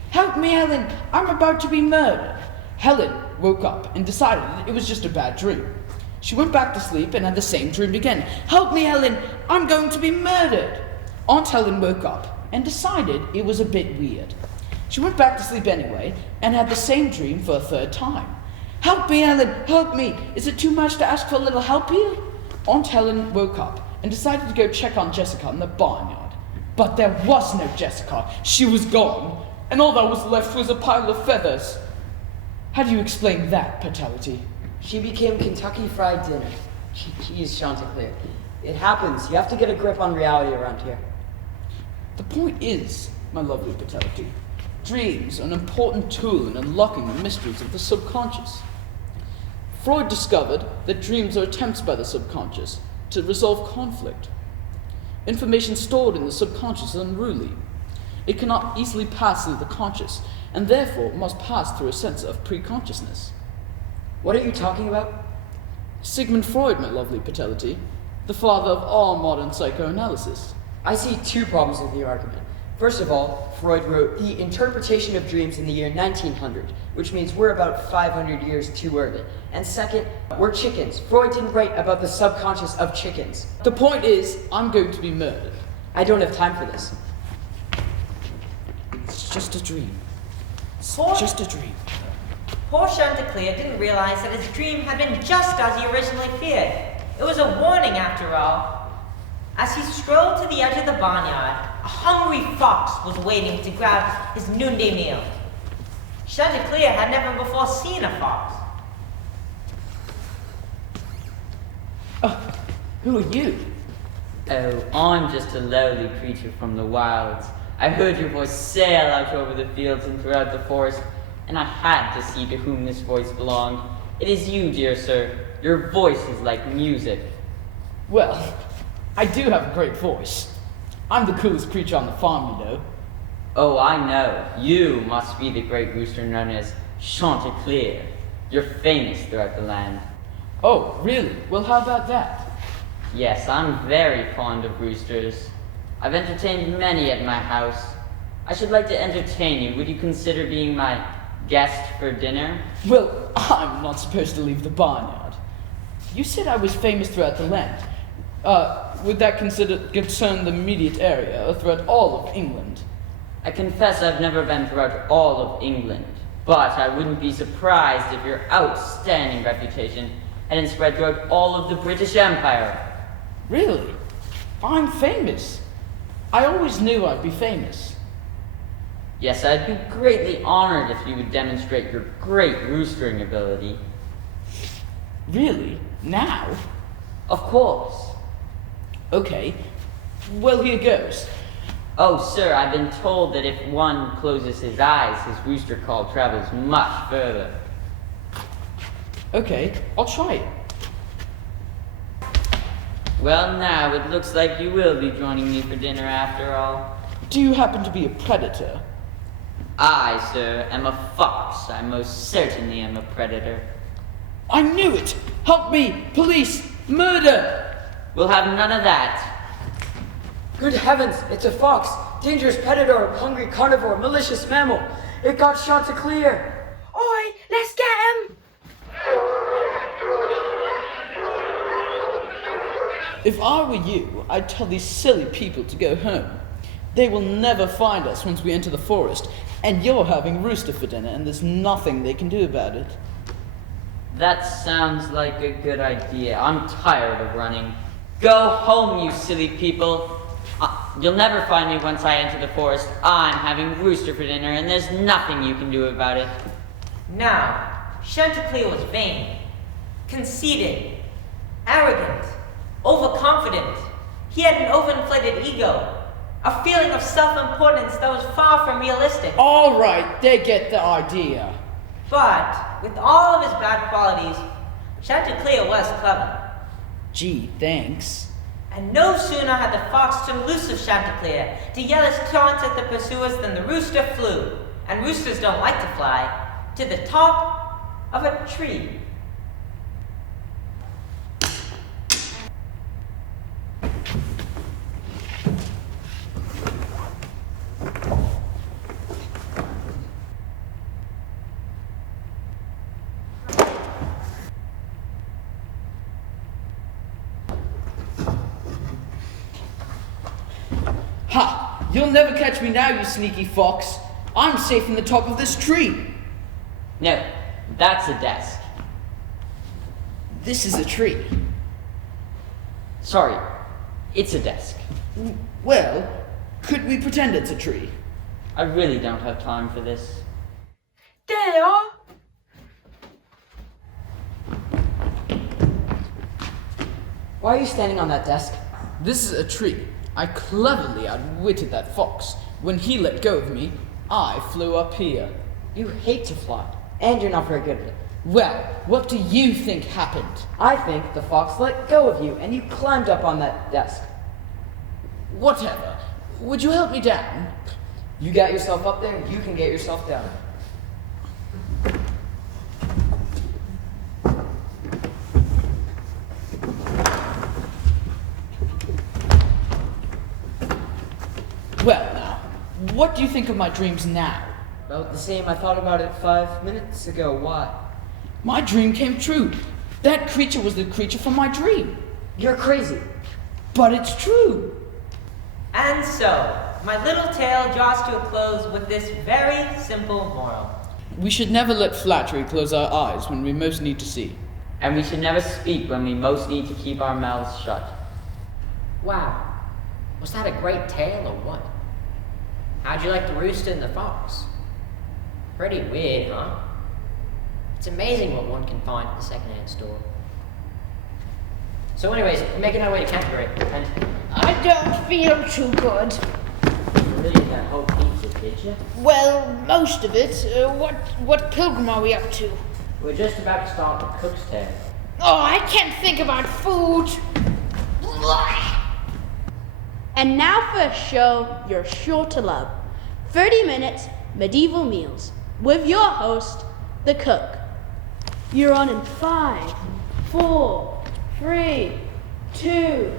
Help me, Helen! I'm about to be murdered. Helen woke up and decided it was just a bad dream. She went back to sleep and had the same dream again. Help me, Helen! I'm going to be murdered! Aunt Helen woke up and decided it was a bit weird. She went back to sleep anyway and had the same dream for a third time. Help me, Helen! Help me! Is it too much to ask for a little help here? Aunt Helen woke up and decided to go check on Jessica in the barnyard. But there was no Jessica. She was gone, and all that was left was a pile of feathers. How do you explain that, Patelity? She became Kentucky Fried Dinner. Jeez, Chanticleer. It happens. You have to get a grip on reality around here. The point is, my lovely Patelity, dreams are an important tool in unlocking the mysteries of the subconscious. Freud discovered that dreams are attempts by the subconscious to resolve conflict. Information stored in the subconscious is unruly. It cannot easily pass through the conscious, and therefore must pass through a sense of preconsciousness. What are you talking about? Sigmund Freud, my lovely Patelity, the father of all modern psychoanalysis. I see two problems with your argument. First of all, Freud wrote The Interpretation of Dreams in the year 1900, which means we're about 500 years too early. And second, we're chickens. Freud didn't write about the subconscious of chickens. The point is, I'm going to be murdered. I don't have time for this. It's just a dream. It's Poor- just a dream. Poor Chanticleer didn't realize that his dream had been just as he originally feared. It was a warning, after all. As he strolled to the edge of the barnyard, a hungry fox was waiting to grab his noonday meal. Chanticleer had never before seen a fox. Who are you? Oh, I'm just a lowly creature from the wilds. I heard your voice sail out over the fields and throughout the forest, and I had to see to whom this voice belonged. It is you, dear sir. Your voice is like music. Well, I do have a great voice. I'm the coolest creature on the farm, you know. Oh, I know. You must be the great rooster known as Chanticleer. You're famous throughout the land. Oh, really? Well, how about that? Yes, I'm very fond of roosters. I've entertained many at my house. I should like to entertain you. Would you consider being my guest for dinner? Well, I'm not supposed to leave the barnyard. You said I was famous throughout the land. Would that concern the immediate area, or throughout all of England? I confess I've never been throughout all of England, but I wouldn't be surprised if your outstanding reputation hadn't spread throughout all of the British Empire. Really? I'm famous. I always knew I'd be famous. Yes, I'd be greatly honored if you would demonstrate your great roostering ability. Really? Now? Of course. Okay. Well, here goes. Oh, sir, I've been told that if one closes his eyes, his rooster call travels much further. Okay, I'll try it. Well, now, it looks like you will be joining me for dinner after all. Do you happen to be a predator? I, sir, am a fox. I most certainly am a predator. I knew it! Help me! Police! Murder! We'll have none of that. Good heavens, it's a fox! Dangerous predator, hungry carnivore, malicious mammal. It got Chanticleer. Oi, let's get him! If I were you, I'd tell these silly people to go home. They will never find us once we enter the forest, and you're having rooster for dinner, and there's nothing they can do about it. That sounds like a good idea. I'm tired of running. Go home, you silly people. You'll never find me once I enter the forest. I'm having rooster for dinner, and there's nothing you can do about it. Now, Chanticleer was vain, conceited, arrogant, overconfident. He had an overinflated ego, a feeling of self-importance that was far from realistic. All right, they get the idea. But, with all of his bad qualities, Chanticleer was clever. Gee, thanks. And no sooner had the fox turned loose of Chanticleer to yell his taunts at the pursuers than the rooster flew, and roosters don't like to fly, to the top of a tree. Ha! You'll never catch me now, you sneaky fox. I'm safe in the top of this tree. No, that's a desk. This is a tree. Sorry, it's a desk. Well, could we pretend it's a tree? I really don't have time for this. There they are. Why are you standing on that desk? This is a tree. I cleverly outwitted that fox. When he let go of me, I flew up here. You hate to fly, and you're not very good at it. Well, what do you think happened? I think the fox let go of you, and you climbed up on that desk. Whatever. Would you help me down? You got yourself up there, you can get yourself down. Well, now, what do you think of my dreams now? About the same. I thought about it 5 minutes ago. Why? My dream came true. That creature was the creature from my dream. You're crazy. But it's true. And so, my little tale draws to a close with this very simple moral. We should never let flattery close our eyes when we most need to see. And we should never speak when we most need to keep our mouths shut. Wow. Was that a great tale or what? How'd you like the rooster and the fox? Pretty weird, huh? It's amazing what one can find at the second-hand store. So anyways, we're making our way to Canterbury, and I don't feel too good. you really ate that whole pizza, did you? Well, most of it. What pilgrim are we up to? We're just about to start the Cook's Tale. Oh, I can't think about food. And now for a show you're sure to love. 30 minutes medieval meals with your host, the cook. You're on in 5, 4, 3, 2,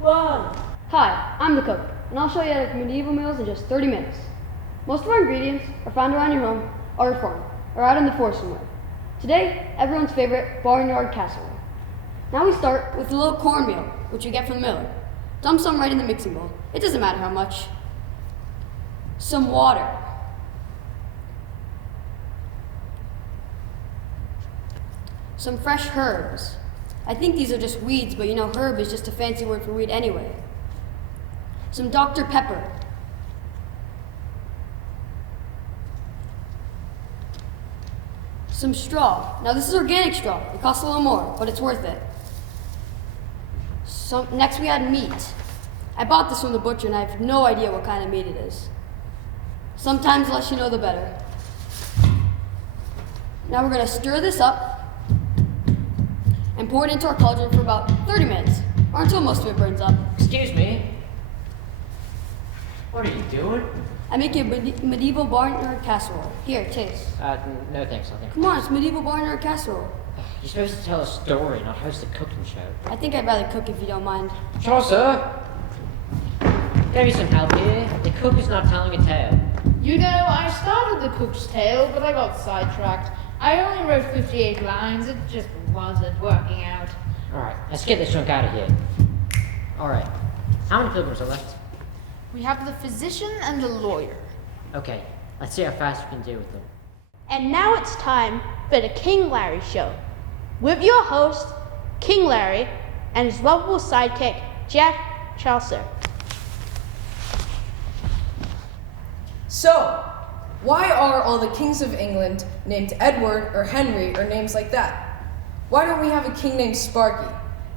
1. Hi, I'm the cook, and I'll show you how to make medieval meals in just 30 minutes. Most of our ingredients are found around your home or your farm, or out in the forest somewhere. Today, everyone's favorite barnyard casserole. Now we start with a little cornmeal, which you get from the miller. Dump some right in the mixing bowl. It doesn't matter how much. Some water. Some fresh herbs. I think these are just weeds, but you know herb is just a fancy word for weed anyway. Some Dr. Pepper. Some straw. Now this is organic straw. It costs a little more, but it's worth it. Next we add meat. I bought this from the butcher and I have no idea what kind of meat it is. Sometimes the less you know, the better. Now we're going to stir this up and pour it into our cauldron for about 30 minutes, or until most of it burns up. Excuse me. What are you doing? I make a medieval barnyard casserole. Here, taste. No thanks, nothing. Come on, it's medieval barnyard casserole. You're supposed to tell a story, not host a cooking show. I think I'd rather cook if you don't mind. Sure, sir. Get there be some help here? The cook is not telling a tale. You know, I started the cook's tale, but I got sidetracked. I only wrote 58 lines. It just wasn't working out. Alright, let's get this chunk out of here. Alright, how many pilgrims are left? We have the physician and the lawyer. Okay, let's see how fast we can deal with them. And now it's time for the King Larry Show, with your host, King Larry, and his lovable sidekick, Jeff Chaucer. So, why are all the kings of England named Edward or Henry or names like that? Why don't we have a king named Sparky?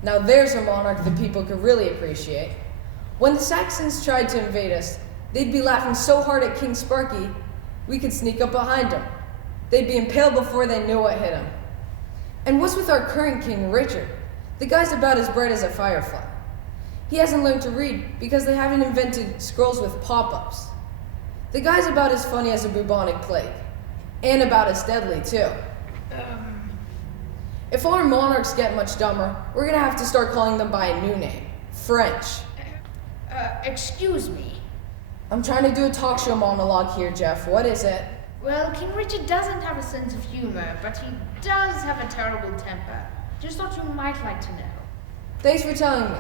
Now there's a monarch that people could really appreciate. When the Saxons tried to invade us, they'd be laughing so hard at King Sparky, we could sneak up behind him. They'd be impaled before they knew what hit him. And what's with our current king, Richard? The guy's about as bright as a firefly. He hasn't learned to read because they haven't invented scrolls with pop-ups. The guy's about as funny as a bubonic plague. And about as deadly, too. If our monarchs get much dumber, we're gonna have to start calling them by a new name. French. Excuse me. I'm trying to do a talk show monologue here, Jeff. What is it? Well, King Richard doesn't have a sense of humor, but he does have a terrible temper. Just thought you might like to know. Thanks for telling me.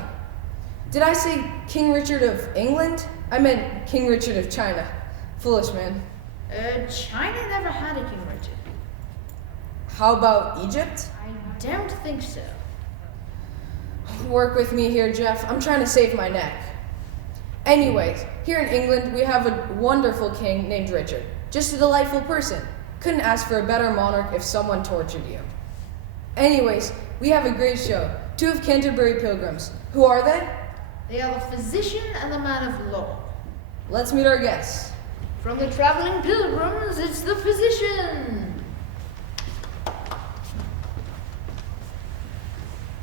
Did I say King Richard of England? I meant King Richard of China. Foolish man. China never had a King Richard. How about Egypt? I don't think so. Work with me here, Jeff. I'm trying to save my neck. Anyways, here in England, we have a wonderful king named Richard. Just a delightful person. Couldn't ask for a better monarch if someone tortured you. Anyways, we have a great show. 2 of Canterbury pilgrims. Who are they? They are the physician and the man of law. Let's meet our guests. From the traveling pilgrims, it's the physician.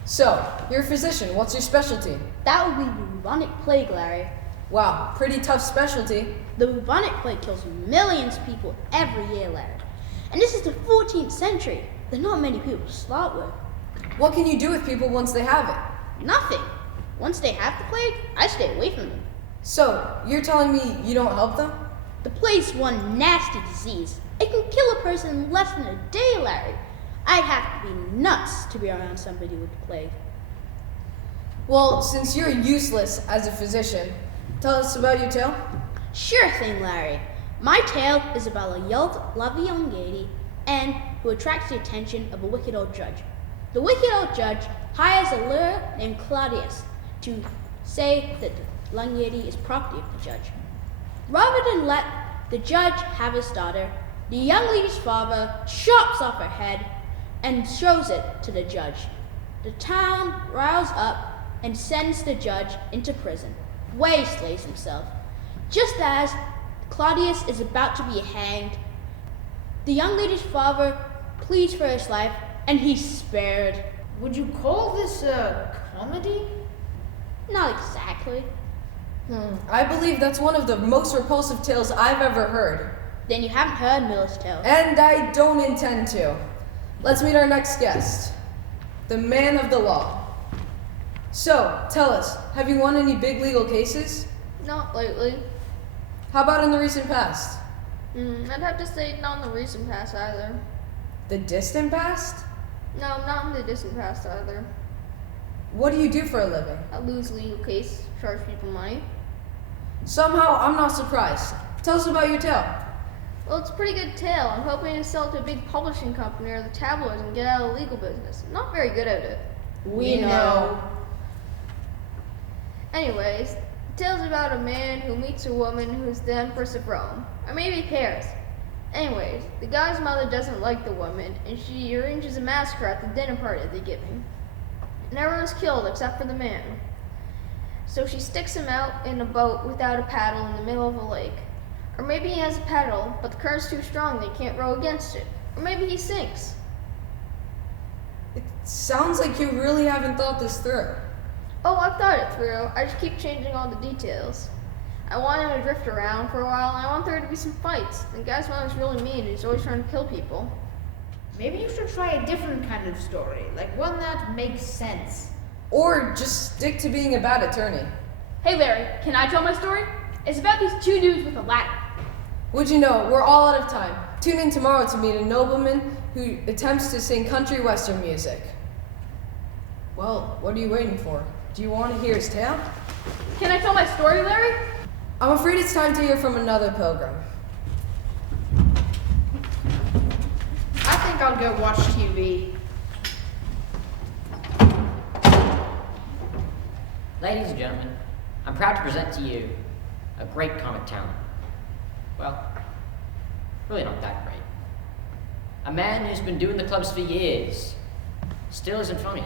So, you're a physician. What's your specialty? That would be bubonic plague, Larry. Wow, pretty tough specialty. The bubonic plague kills millions of people every year, Larry. And this is the 14th century. There are not many people to start with. What can you do with people once they have it? Nothing. Once they have the plague, I stay away from them. So, you're telling me you don't help them? The plague's one nasty disease. It can kill a person in less than a day, Larry. I'd have to be nuts to be around somebody with the plague. Well, since you're useless as a physician, tell us about your tale. Sure thing, Larry. My tale is about a lovely young lady and who attracts the attention of a wicked old judge. The wicked old judge hires a lawyer named Claudius to say that the young lady is property of the judge. Rather than let the judge have his daughter, the young lady's father chops off her head and shows it to the judge. The town riles up and sends the judge into prison, where he slays himself. Just as Claudius is about to be hanged, the young lady's father pleads for his life, and he's spared. Would you call this a comedy? Not exactly. I believe that's one of the most repulsive tales I've ever heard. Then you haven't heard Miller's tale. And I don't intend to. Let's meet our next guest, the man of the law. So, tell us, have you won any big legal cases? Not lately. How about in the recent past? I'd have to say not in the recent past either. The distant past? No, not in the distant past either. What do you do for a living? I lose legal case, charge people money. Somehow, I'm not surprised. Tell us about your tale. Well, it's a pretty good tale. I'm hoping to sell it to a big publishing company or the tabloids and get out of the legal business. I'm not very good at it. We know. Anyways, the tale's about a man who meets a woman who's the Empress of Rome. Or maybe Paris. Anyways, the guy's mother doesn't like the woman, and she arranges a massacre at the dinner party they're giving. And everyone's killed except for the man. So she sticks him out in a boat without a paddle in the middle of a lake. Or maybe he has a paddle, but the current's too strong, they can't row against it. Or maybe he sinks. It sounds like you really haven't thought this through. Oh, I've thought it through. I just keep changing all the details. I want him to drift around for a while, and I want there to be some fights. The guy's mother's really mean, and he's always trying to kill people. Maybe you should try a different kind of story, like one that makes sense. Or just stick to being a bad attorney. Hey Larry, can I tell my story? It's about these two dudes with a ladder. Would you know, we're all out of time. Tune in tomorrow to meet a nobleman who attempts to sing country western music. Well, what are you waiting for? Do you want to hear his tale? Can I tell my story, Larry? I'm afraid it's time to hear from another pilgrim. I think I'll go watch TV. Ladies and gentlemen, I'm proud to present to you a great comic talent. Well, really not that great. A man who's been doing the clubs for years, still isn't funny.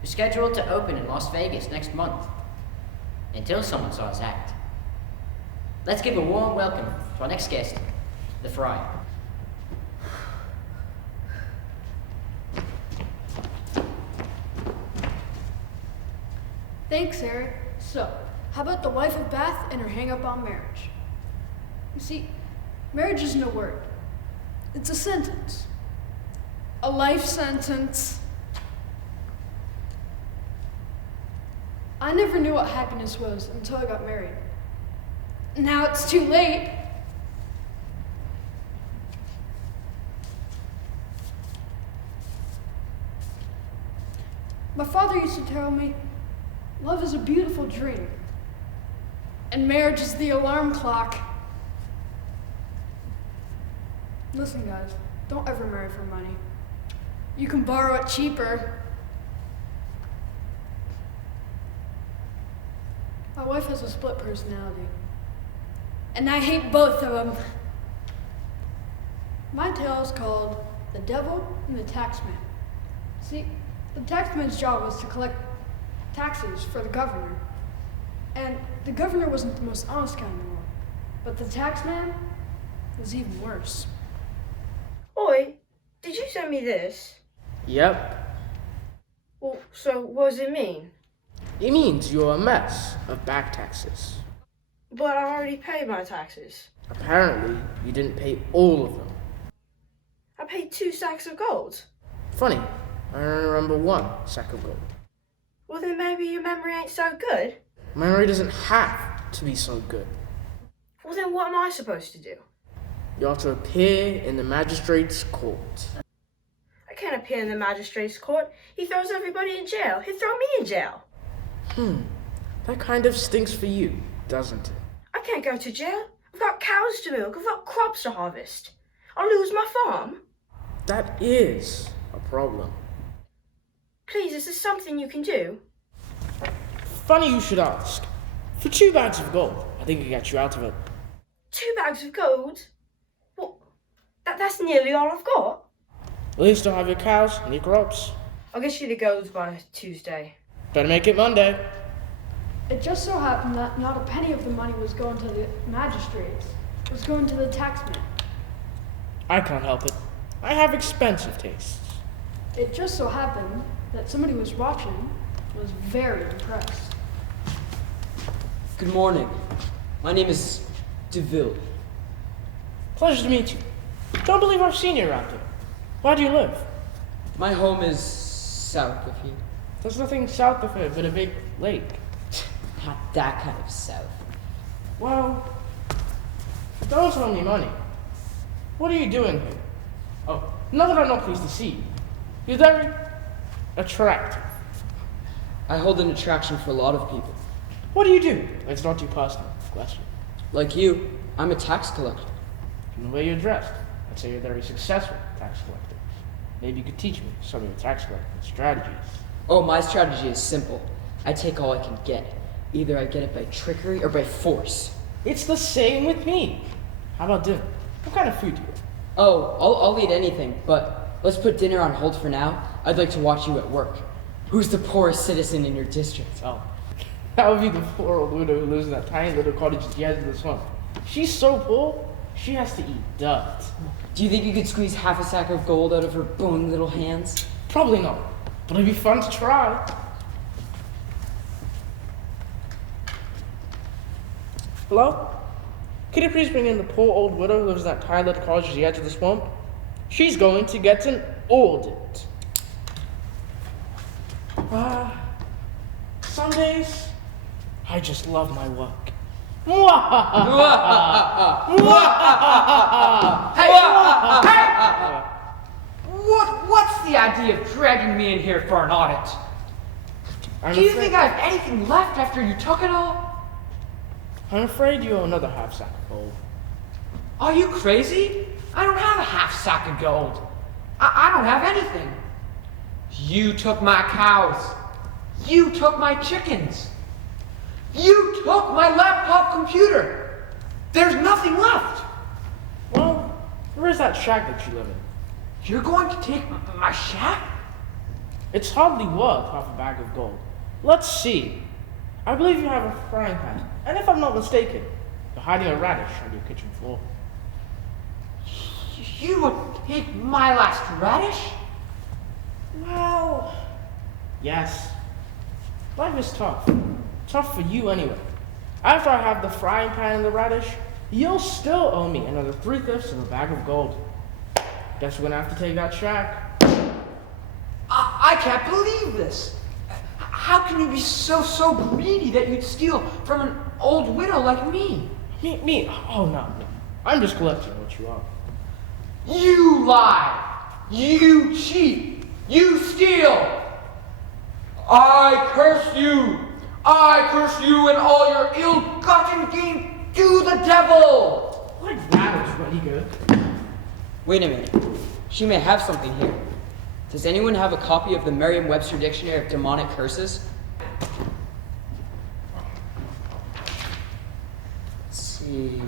Who's scheduled to open in Las Vegas next month, until someone saw his act. Let's give a warm welcome to our next guest, the Friar. Thanks, Eric. So, how about the wife of Bath and her hang-up on marriage? You see, marriage isn't a word. It's a sentence. A life sentence. I never knew what happiness was until I got married. Now it's too late. My father used to tell me, love is a beautiful dream, and marriage is the alarm clock. Listen, guys, don't ever marry for money. You can borrow it cheaper. My wife has a split personality, and I hate both of them. My tale is called The Devil and the Taxman. See, the taxman's job was to collect taxes for the governor, and the governor wasn't the most honest guy in the world, but the taxman was even worse. Oi, did you send me this? Yep. Well, so what does it mean? It means you're a mess of back taxes. But I already paid my taxes. Apparently, you didn't pay all of them. I paid 2 sacks of gold. Funny, I only remember 1 sack of gold. Well, then maybe your memory ain't so good. Memory doesn't have to be so good. Well, then what am I supposed to do? You have to appear in the magistrate's court. I can't appear in the magistrate's court. He throws everybody in jail. He'd throw me in jail. That kind of stinks for you, doesn't it? I can't go to jail. I've got cows to milk. I've got crops to harvest. I'll lose my farm. That is a problem. Please, is this something you can do? Funny you should ask. For 2 bags of gold, I think I get you out of it. 2 bags of gold? Well, that's nearly all I've got. At least I'll have your cows and your crops. I'll get you the gold by Tuesday. Better make it Monday. It just so happened that not a penny of the money was going to the magistrates. It was going to the taxman. I can't help it. I have expensive tastes. It just so happened that somebody who was watching was very impressed. Good morning. My name is DeVille. Pleasure to meet you. Don't believe I've seen you around here. Where do you live? My home is south of here. There's nothing south of here but a big lake. Not that kind of south. Well, don't owe me money. What are you doing here? Oh, not that I'm not pleased to see you. You're very attractive. I hold an attraction for a lot of people. What do you do? It's not too personal question. Like you, I'm a tax collector. From the way you're dressed, I'd say you're a very successful tax collector. Maybe you could teach me some of your tax collecting strategies. Oh, my strategy is simple. I take all I can get. Either I get it by trickery or by force. It's the same with me. How about dinner? What kind of food do you eat? Oh, I'll eat anything, but let's put dinner on hold for now. I'd like to watch you at work. Who's the poorest citizen in your district? Oh, that would be the poor old widow who lives in that tiny little cottage at the edge of the swamp. She's so poor, she has to eat dirt. Do you think you could squeeze half a sack of gold out of her bony little hands? Probably not, but it'd be fun to try. Hello? Could you please bring in the poor old widow who lives in that tiny little cottage at the edge of the swamp? She's going to get an audit. Some days, I just love my work. Hey! What's the idea of dragging me in here for an audit? Do you think I have anything left after you took it all? I'm afraid you owe another half sack of gold. Are you crazy? I don't have a half sack of gold. I don't have anything. You took my cows. You took my chickens. You took my laptop computer. There's nothing left. Well, where's that shack that you live in? You're going to take my shack? It's hardly worth half a bag of gold. Let's see. I believe you have a frying pan. And if I'm not mistaken, you're hiding a radish on your kitchen floor. You would take my last radish? Well, yes. Life is tough. Tough for you anyway. After I have the frying pan and the radish, you'll still owe me another 3/5 of a bag of gold. Guess we're gonna have to take that shack. I can't believe this. How can you be so greedy that you'd steal from an old widow like me? Me? Oh, no. I'm just collecting what you are. You lie! You cheat! You steal! I curse you! I curse you and all your ill-gotten gain to the devil! Like that was pretty good. Wait a minute. She may have something here. Does anyone have a copy of the Merriam-Webster Dictionary of Demonic Curses? Let's see.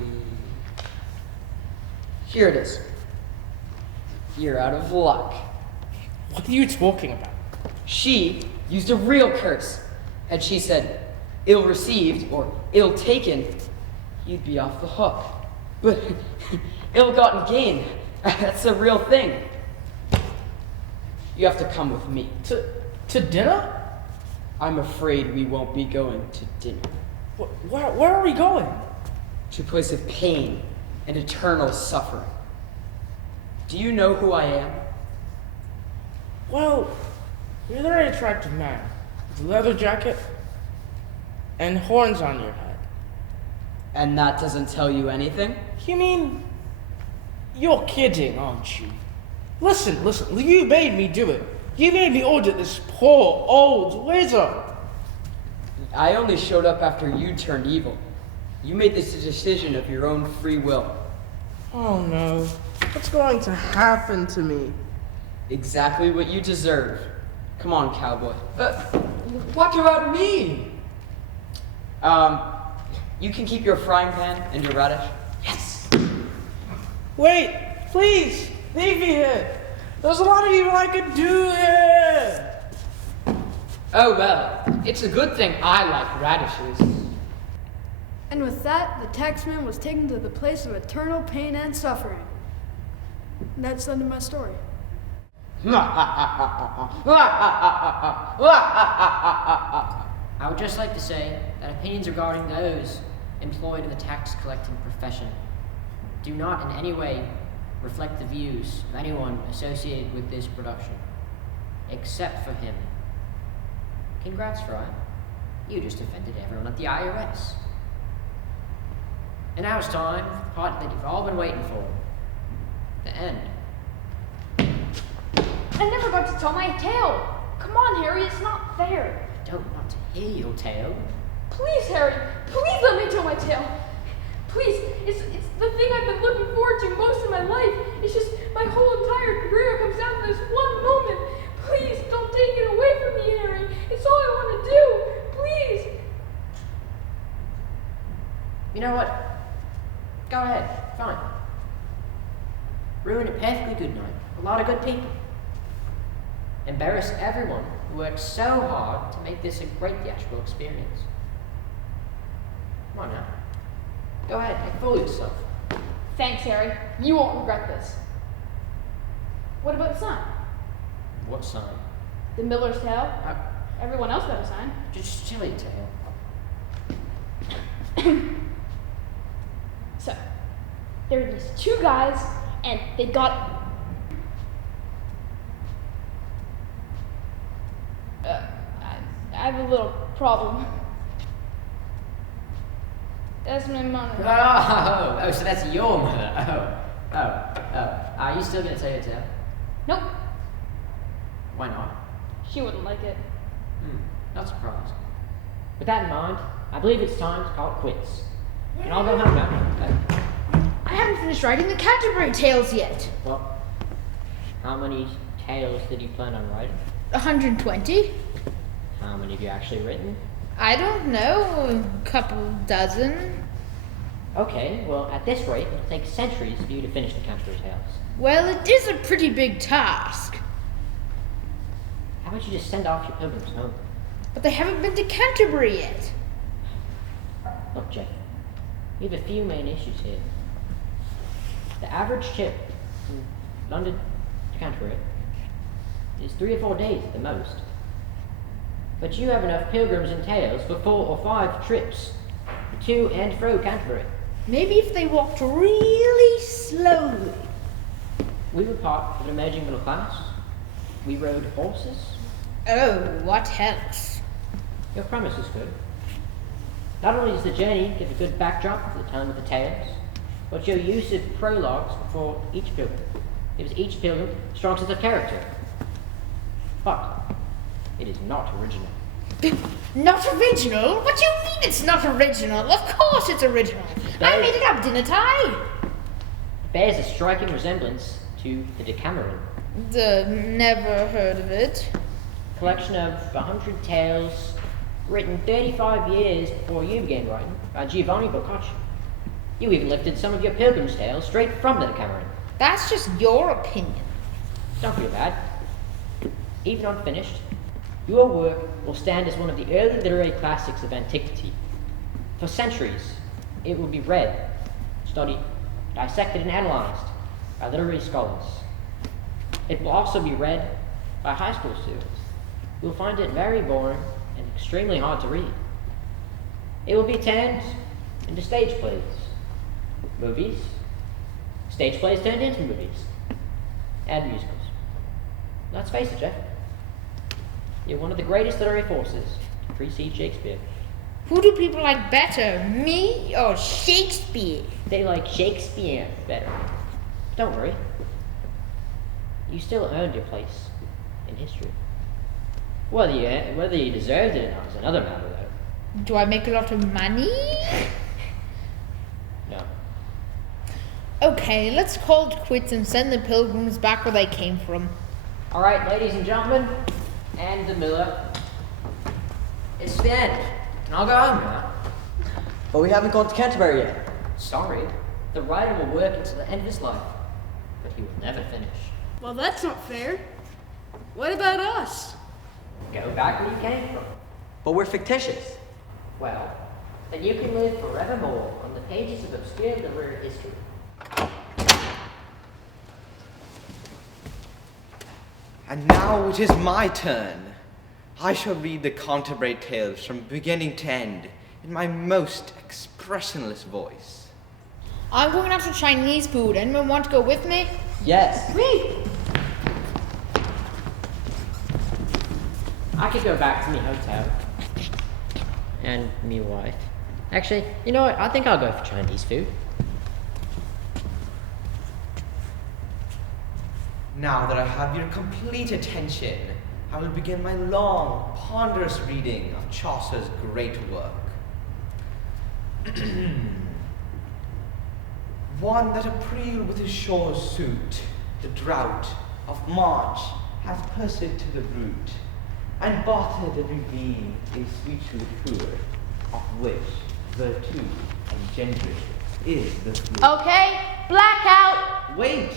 Here it is. You're out of luck. What are you talking about? She used a real curse. Had she said ill-received or ill-taken, you'd be off the hook. But ill-gotten gain, that's a real thing. You have to come with me. To dinner? I'm afraid we won't be going to dinner. Where are we going? To a place of pain and eternal suffering. Do you know who I am? Well, you're a very attractive man. With a leather jacket and horns on your head. And that doesn't tell you anything? You mean, you're kidding, aren't you? Listen, you made me do it. You made me order this poor old wizard. I only showed up after you turned evil. You made this a decision of your own free will. Oh no, what's going to happen to me? Exactly what you deserve. Come on, cowboy. What about me? You can keep your frying pan and your radish. Yes! Wait, please, leave me here. There's a lot of people I could do here. Oh well, it's a good thing I like radishes. And with that, the taxman was taken to the place of eternal pain and suffering. And that's the end of my story. I would just like to say that opinions regarding those employed in the tax collecting profession do not in any way reflect the views of anyone associated with this production, except for him. Congrats, Fry. You just offended everyone at the IRS. And now it's time for the part that you've all been waiting for. The end. I never got to tell my tale. Come on, Harry, it's not fair. I don't want to hear your tale. Please, Harry, please let me tell my tale. Please, it's the thing I've been looking forward to most of my life. It's just my whole entire career comes down to this one moment. Please don't take it away from me, Harry. It's all I want to do. Please. You know what? Go ahead, fine. Ruin a perfectly good night. A lot of good people. Embarrass everyone who worked so hard to make this a great theatrical experience. Come on now. Go ahead, make a fool of yourself. Thanks, Harry. You won't regret this. What about the sign? What sign? The Miller's Tale. Everyone else got a sign. Just silly tale. So, there were these two guys, and they got... I have a little problem. That's my mother. Oh, so that's your mother. Are you still gonna tell your tale? Nope. Why not? She wouldn't like it. Not surprised. With that in mind, I believe it's time to call it quits. And I'll go home now. I haven't finished writing the Canterbury Tales yet. Well, how many tales did you plan on writing? 120? How many have you actually written? I don't know, a couple dozen. Okay, well, at this rate, it'll take centuries for you to finish the Canterbury Tales. Well, it is a pretty big task. How about you just send off your pilgrims home? But they haven't been to Canterbury yet. Look, Jeff, we have a few main issues here. The average trip from London to Canterbury is 3 or 4 days at the most. But you have enough pilgrims and tales for 4 or 5 trips to and fro Canterbury. Maybe if they walked really slowly. We were part of an emerging middle class. We rode horses. Oh, what else? Your premise is good. Not only does the journey give a good backdrop for the telling of the tales, but your use of prologues before each pilgrim gives each pilgrim a strong sense of character. But it is not original. Not original? What do you mean it's not original? Of course it's original. I made it up, didn't I? It bears a striking resemblance to the Decameron. Never heard of it. Collection of 100 tales written 35 years before you began writing by Giovanni Boccaccio. You even lifted some of your pilgrim's tales straight from the Decameron. That's just your opinion. Don't feel bad. Even unfinished, your work will stand as one of the early literary classics of antiquity. For centuries, it will be read, studied, dissected, and analyzed by literary scholars. It will also be read by high school students who will find it very boring and extremely hard to read. It will be turned into stage plays, movies, stage plays turned into movies, and musicals. Let's face it, Jeff. You're one of the greatest literary forces to precede Shakespeare. Who do people like better, me or Shakespeare? They like Shakespeare better. Don't worry. You still earned your place in history. Whether you deserved it or not is another matter, though. Do I make a lot of money? No. Okay, let's call it quits and send the pilgrims back where they came from. All right, ladies and gentlemen, and the miller, it's the end, and I'll go home now. But we haven't gone to Canterbury yet. Sorry, the writer will work until the end of his life, but he will never finish. Well, that's not fair. What about us? Go back where you came from. But we're fictitious. Well, then you can live forevermore on the pages of obscure literary history. And now it is my turn. I shall read the Canterbury Tales from beginning to end in my most expressionless voice. I'm going out for Chinese food. Anyone want to go with me? Yes. Me. I could go back to my hotel. And me wife. Actually, you know what? I think I'll go for Chinese food. Now that I have your complete attention, I will begin my long, ponderous reading of Chaucer's great work. One that April with his shores suit, the drought of March hath pursed to the root, and battered every vein a sweet liqueur, of which virtue engendered is the fruit. Okay, blackout. Wait!